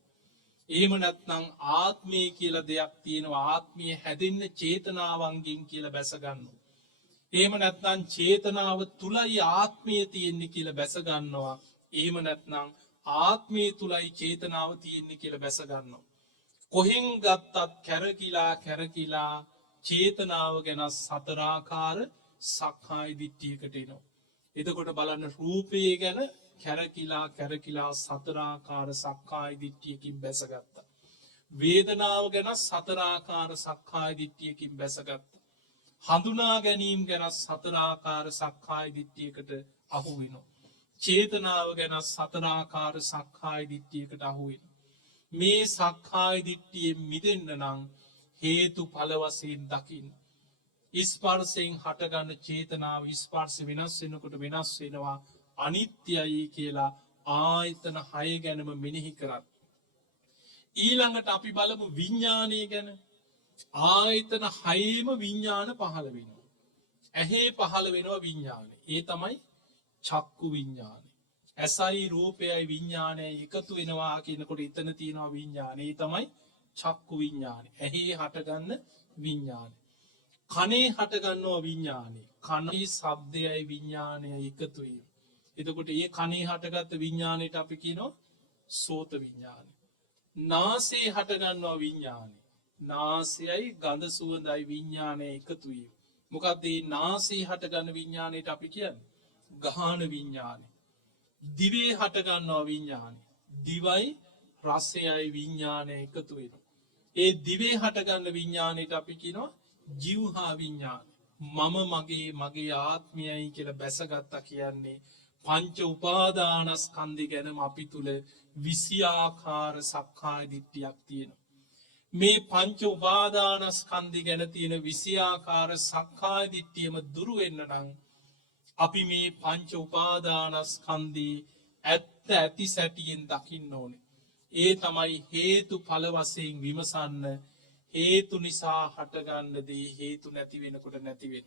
එහෙම නැත්නම් ආත්මය කියලා දෙයක් තියෙනවා. ආත්මය හැදෙන්න චේතනාවන්ගෙන් කියලා බැස ගන්නවා. එහෙම නැත්නම් චේතනාව තුලයි ආත්මය තියෙන්නේ කියලා බැස ගන්නවා. එහෙම නැත්නම් ආත්මය තුලයි චේතනාව තියෙන්නේ කියලා බැස ගන්නවා. කොහෙන් ගත්තත් කැරකිලා චේතනාව ගැන සතරාකාර සක්කාය දිට්ඨියකට එනවා. එතකොට බලන්න රූපය ගැන කැරකිලා සතරාකාර සක්කාය දිට්ඨියකින් බැසගත්තා. වේදනාව ගැන සතරාකාර සක්කාය දිට්ඨියකින් බැසගත්තා. හඳුනා ගැනීම ගැන සතරාකාර සක්කාය දිට්ඨියකට අහු වෙනවා. චේතනාව ගැන සතරාකාර සක්කාය දිට්ඨියකට අහු වෙනවා. මේ සක්කාය දිට්ඨියෙන් මිදෙන්න නම් හේතුඵල වශයෙන් දකින්න. ස්පර්ශයෙන් හටගන්න චේතනාව ස්පර්ශ වෙනස් වෙනකොට වෙනස් වෙනවා අනිත්‍යයි කියලා ආයතන 6 ගැනම මෙනෙහි කරත්. ඊළඟට අපි බලමු විඥානය ගැන. ආයතන 6ෙම විඥාන පහළ වෙනවා. ඇහි පහළ වෙනවා විඥානය. ඒ තමයි චක්කු විඥානය. ඇසයි රූපයයි විඥානයයි එකතු වෙනවා කියනකොට එතන තියෙනවා විඥානය. ඒ තමයි චක්කු විඥානය. ඇහි හටගන්න විඥානය. කනේ හටගන්නවා විඤ්ඤාණය. කනේ ශබ්දයයි විඤ්ඤාණයයි එකතු වීම. එතකොට මේ කනේ හටගත්ත විඤ්ඤාණයට අපි කියනවා සෝත විඤ්ඤාණය. නාසයේ හටගන්නවා විඤ්ඤාණය. නාසයයි ගඳ සුවඳයි විඤ්ඤාණය එකතු වීම. මොකක්ද මේ නාසයේ හටගන්න විඤ්ඤාණයට අපි කියන්නේ? ගාහන විඤ්ඤාණය. දිවේ හටගන්නවා විඤ්ඤාණය. දිවයි රසයයි විඤ්ඤාණය එකතු වෙනවා. ඒ දිවේ හටගන්න විඤ්ඤාණයට අපි කියනවා ජීවහා විඤ්ඤාණය. මම මගේ ආත්මයයි කියලා බැසගත්තා කියන්නේ පංච උපාදානස්කන්ධය ගැනම අපි තුල 20 ආකාර සක්කාය දිට්ඨියක් තියෙනවා. මේ පංච උපාදානස්කන්ධය ගැන තියෙන 20 ආකාර සක්කාය දිට්ඨියම දුරු වෙන්න නම් අපි මේ පංච උපාදානස්කන්ධී ඇත්ත ඇති සැටියෙන් දකින්න ඕනේ. ඒ තමයි හේතුඵල වශයෙන් විමසන්න. හේතු නිසා හටගන්න දේ හේතු නැති වෙනකොට නැති වෙන.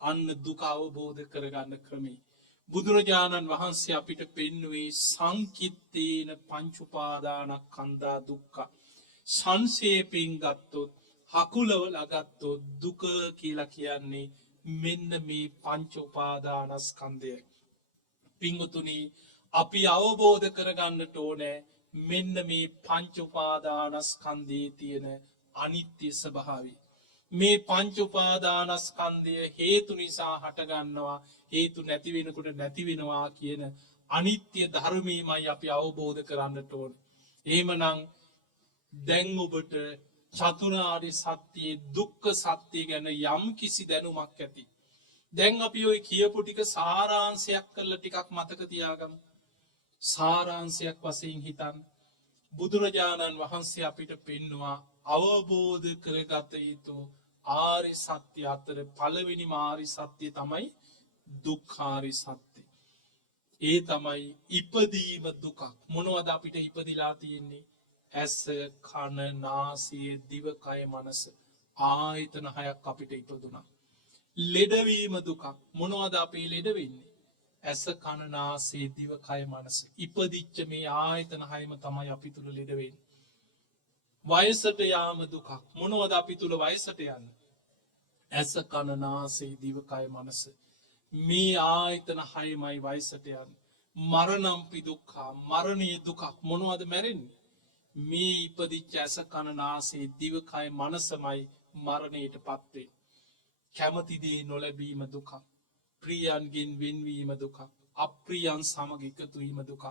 අන්න දුක අවබෝධ කරගන්න ක්‍රමේ. බුදුරජාණන් වහන්සේ අපිට පෙන්වුවේ සංකිත්තේන පංච උපාදානස්කන්ධා දුක්ඛ. සංක්ෂේපයෙන් ගත්තොත් හකුලවලා ගත්තොත් දුක කියලා කියන්නේ මෙන්න මේ පංච උපාදානස්කන්ධයයි. පින්වතුනි අපි අවබෝධ කරගන්නට ඕනේ මෙන්න මේ පංච උපාදානස්කන්ධයේ තියෙන අනිත්‍ය ස්වභාවය. මේ පංච උපාදානස්කන්ධය හේතු නිසා හටගන්නවා හේතු නැති වෙනකොට නැති වෙනවා කියන අනිත්‍ය ධර්මයමයි අපි අවබෝධ කරන්නට ඕනේ. එහෙමනම් දැන් ඔබට චතුරාර්ය සත්‍යයේ දුක්ඛ සත්‍ය ගැන යම් කිසි දැනුමක් ඇති. දැන් අපි ඔය කියපු ටික සාරාංශයක් කරලා ටිකක් මතක තියාගමු. සාරාංශයක් වශයෙන් හිතන්න. බුදුරජාණන් වහන්සේ අපිට පෙන්වුවා අවබෝධ කරගත යුතු ආර්ය සත්‍ය අතර පළවෙනිම ආර්ය සත්‍ය තමයි දුක්ඛාරය සත්‍ය. ඒ තමයි ඉපදීම දුකක්. මොනවද අපිට ඉපදිලා තියෙන්නේ? ඇස, කන, නාසය, දිව, කය, මනස. ආයතන හයක් අපිට ඉපදුනා. ලෙඩවීම දුකක්. මොනවද අපේ ලෙඩ වෙන්නේ? ඇස, කන, නාසය, දිව, කය, මනස. ඉපදිච්ච මේ ආයතන හයම තමයි අපි තුල ලෙඩ වෙන්නේ. වයසට යාම දුකක්. මොනවද අපි තුල වයසට යන්නේ? ඇස, කන, නාසය, දිව, කය, මනස. මේ ආයතන හයමයි වයසට යන්නේ. මරණම්පි දුක්ඛා. මරණීය දුකක්. මොනවද මැරෙන්නේ? මේ ඉපදිච්ච ඇස, කන, නාසය, දිව, කය, මනසමයි මරණයටපත් වෙන්නේ. කැමති දේ නොලැබීම දුකක්. ප්‍රියයන්ගෙන් වෙන්වීම දුකක්. අප්‍රියයන් සමග එකතු වීම දුකක්.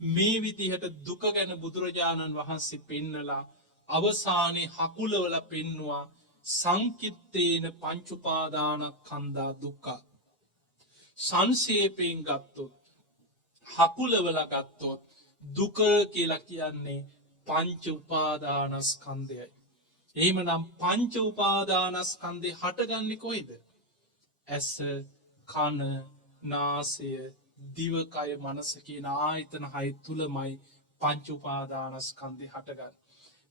මේ විදිහට දුක ගැන බුදුරජාණන් වහන්සේ පෙන්නලා අවසානයේ හකුලවල පෙන්නවා සංකිත්තේන පංච උපාදානස්කන්ධා දුක්ඛ. සංක්ෂේපයෙන් ගත්තොත් හකුලවල ගත්තොත් දුක කියලා කියන්නේ පංච උපාදානස්කන්ධයයි. එහෙමනම් පංච උපාදානස්කන්ධේ හටගන්නේ කොයිද? ඇස, කන, නාසය, දිව, කය, මනස කියන ආයතන හය තුලමයි පංච උපාදානස්කන්ධේ හටගන්නේ.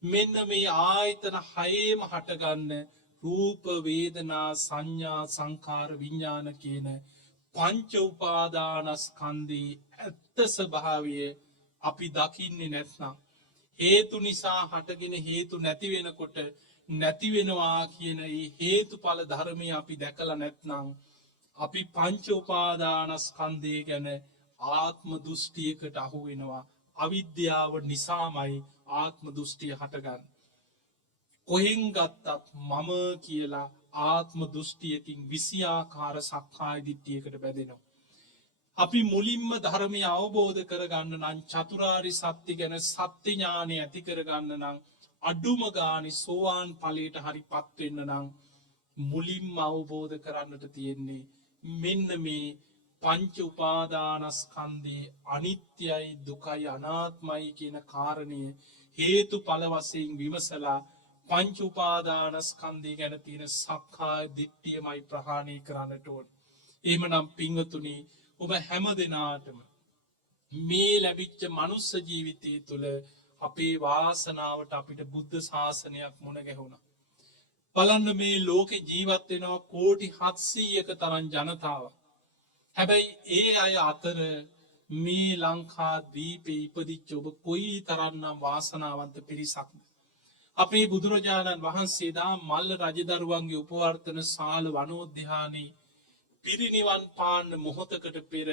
මෙන්න මේ ආයතන හයේම හටගන්න රූප, වේදනා, සංඥා, සංකාර, විඥාන කියන පංච උපාදානස්කන්ධේ ඇත්ත ස්වභාවය අපි දකින්නේ නැත්නම් හේතු නිසා හටගෙන හේතු නැති වෙනකොට නැති වෙනවා කියන මේ හේතුඵල ධර්මය අපි දැකලා නැත්නම් අපි පංච උපාදානස්කන්ධය ගැන ආත්ම දෘෂ්ටියකට අහු වෙනවා. අවිද්‍යාව නිසාමයි ආත්ම දෘෂ්ටිය හටගන්නේ. කොහෙන් ගත්තත් මම කියලා ආත්ම දෘෂ්ටියකින් 20 ආකාර සක්කාය දිට්ඨියකට බැඳෙනවා. අපි මුලින්ම ධර්මය අවබෝධ කරගන්න නම් චතුරාර්ය සත්‍ය ගැන සත්‍ය ඥානය ඇති කරගන්න නම් අඩුම ගානේ සෝවාන් ඵලයට හරිපත් වෙන්න නම් මුලින්ම අවබෝධ කරන්නට තියෙන්නේ මෙන්න මේ පංච උපාදානස්කන්ධේ අනිත්‍යයි දුකයි අනාත්මයි කියන කාරණය හේතුඵල වශයෙන් විමසලා පංච උපාදානස්කන්ධය ගැන තියෙන සක්කාය දිට්ඨියමයි ප්‍රහාණය කරන්නට ඕන. එහෙමනම් පින්වතුනි ඔබ හැම දිනාටම මේ ලැබිච්ච මනුස්ස ජීවිතය තුළ අපේ වාසනාවට අපිට බුද්ධ ශාසනයක් මුණ ගැහුණා. බලන්න මේ ලෝකේ ජීවත් වෙනවා කෝටි 700ක තරම් ජනතාවක්. හැබැයි ඒ අය අතර මේ ලංකා දීපේ ඉපදිච්ච ඔබ කොයි තරම්නම් වාසනාවන්ත පිරිසක්ද. අපේ බුදුරජාණන් වහන්සේදා මල්ල රජදරුවන්ගේ උපවර්තන ශාල වනෝද්‍යානයේ පිරිනිවන් පාන්න මොහොතකට පෙර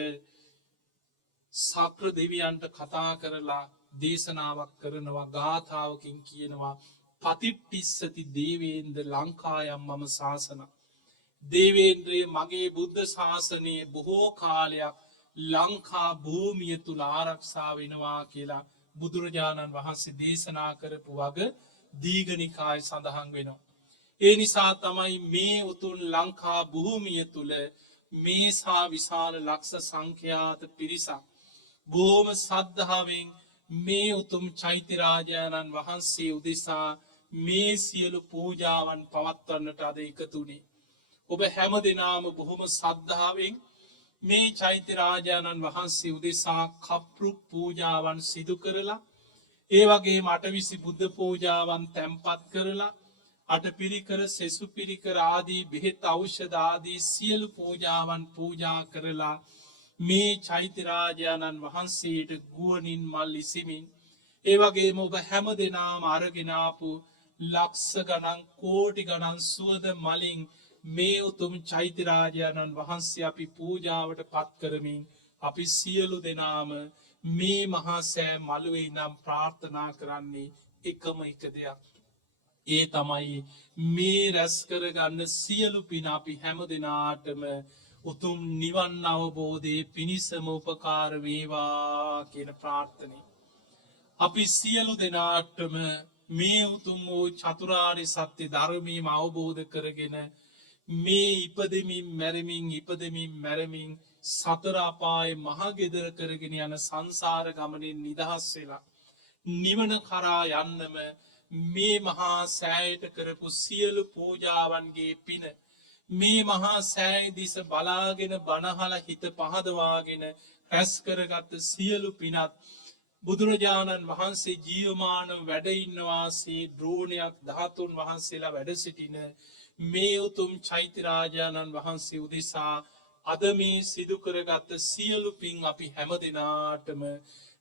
සක්‍ර දෙවියන්ට කතා කරලා දේශනාවක් කරනවා ගාථාවකින් කියනවා පතිට්ටිස්සති දේවේන්ද්‍ර ලංකායම් මම ශාසන. දේවේන්ද්‍රයේ මගේ බුද්ධ ශාසනයේ බොහෝ කාලයක් ලංකා භූමිය තුළ ආරක්ෂා වෙනවා කියලා බුදුරජාණන් වහන්සේ දේශනා කරපු වග දීගනිකාය සඳහන් වෙනවා. ඒ නිසා තමයි මේ උතුන් ලංකා භූමිය තුළ මේසා විශාල ලක්ෂ සංඛ්‍යාත පිරිසක් බොහෝම සද්ධාවෙන් මේ උතුම් චෛත්‍යරාජාණන් වහන්සේ උදෙසා මේ සියලු පූජාවන් පවත්වන්නට අද එකතුනේ. ඔබ හැම දෙනාම බොහොම සද්ධාවෙන් මේ චෛත්‍යරාජාණන් වහන්සේ උදෙසා කප්රු පූජාවන් සිදු කරලා ඒ වගේ මටවිසි බුද්ධ පූජාවන් තැන්පත් කරලා අට පිරිකර සෙසු පිරිකර ආදී බෙහෙත් ඖෂධ ආදී සියලු පූජාවන් පූජා කරලා මේ චෛත්‍යරාජාණන් වහන්සේට ගුවනින් මල් ඉසිමින් ඒ වගේම ඔබ හැම දෙනාම අරගෙන ආපු ලක්ෂ ගණන් කෝටි ගණන් සුවඳ මලින් මේ උතුම් චෛත්‍යරාජාණන් වහන්සේ අපි පූජාවට පත් කරමින් අපි සියලු දෙනාම මේ මහා සෑ මළුවේ නම් ප්‍රාර්ථනා කරන්නේ එකම එක දෙයක්. ඒ තමයි මේ රැස් කරගන්න සියලු පින අපි හැම දෙනාටම උතුම් නිවන් අවබෝධයේ පිණිසම උපකාර වේවා කියන ප්‍රාර්ථනය. අපි සියලු දෙනාටම මේ උතුම් වූ චතුරාර්ය සත්‍ය ධර්මයම අවබෝධ කරගෙන මේ ඉපදෙමින් මැරෙමින් සතර අපායේ මහගෙදර කරගෙන යන සංසාර ගමනින් නිදහස් වෙලා නිවන කරා යන්නම මේ මහා සෑයට කරපු සියලු පූජාවන්ගේ පින මේ මහා සෑය දිස බලාගෙන බණහල හිත පහදවාගෙන රැස් කරගත්ත සියලු පිනත් බුදුරජාණන් වහන්සේ ජීවමානව වැඩඉන්නවාසේ ද්‍රෝණයක් ධාතුන් වහන්සේලා වැඩ සිටින මේ උතුම් චෛත්‍යරාජාණන් වහන්සේ උදෙසා අද මේ සිදු කරගත්ත සියලු පින් අපි හැම දෙනාටම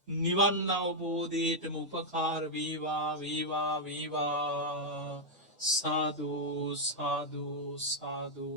නිවන් අවබෝධයටම උපකාර වේවා වේවා වේවා සාදු සාදු සාදු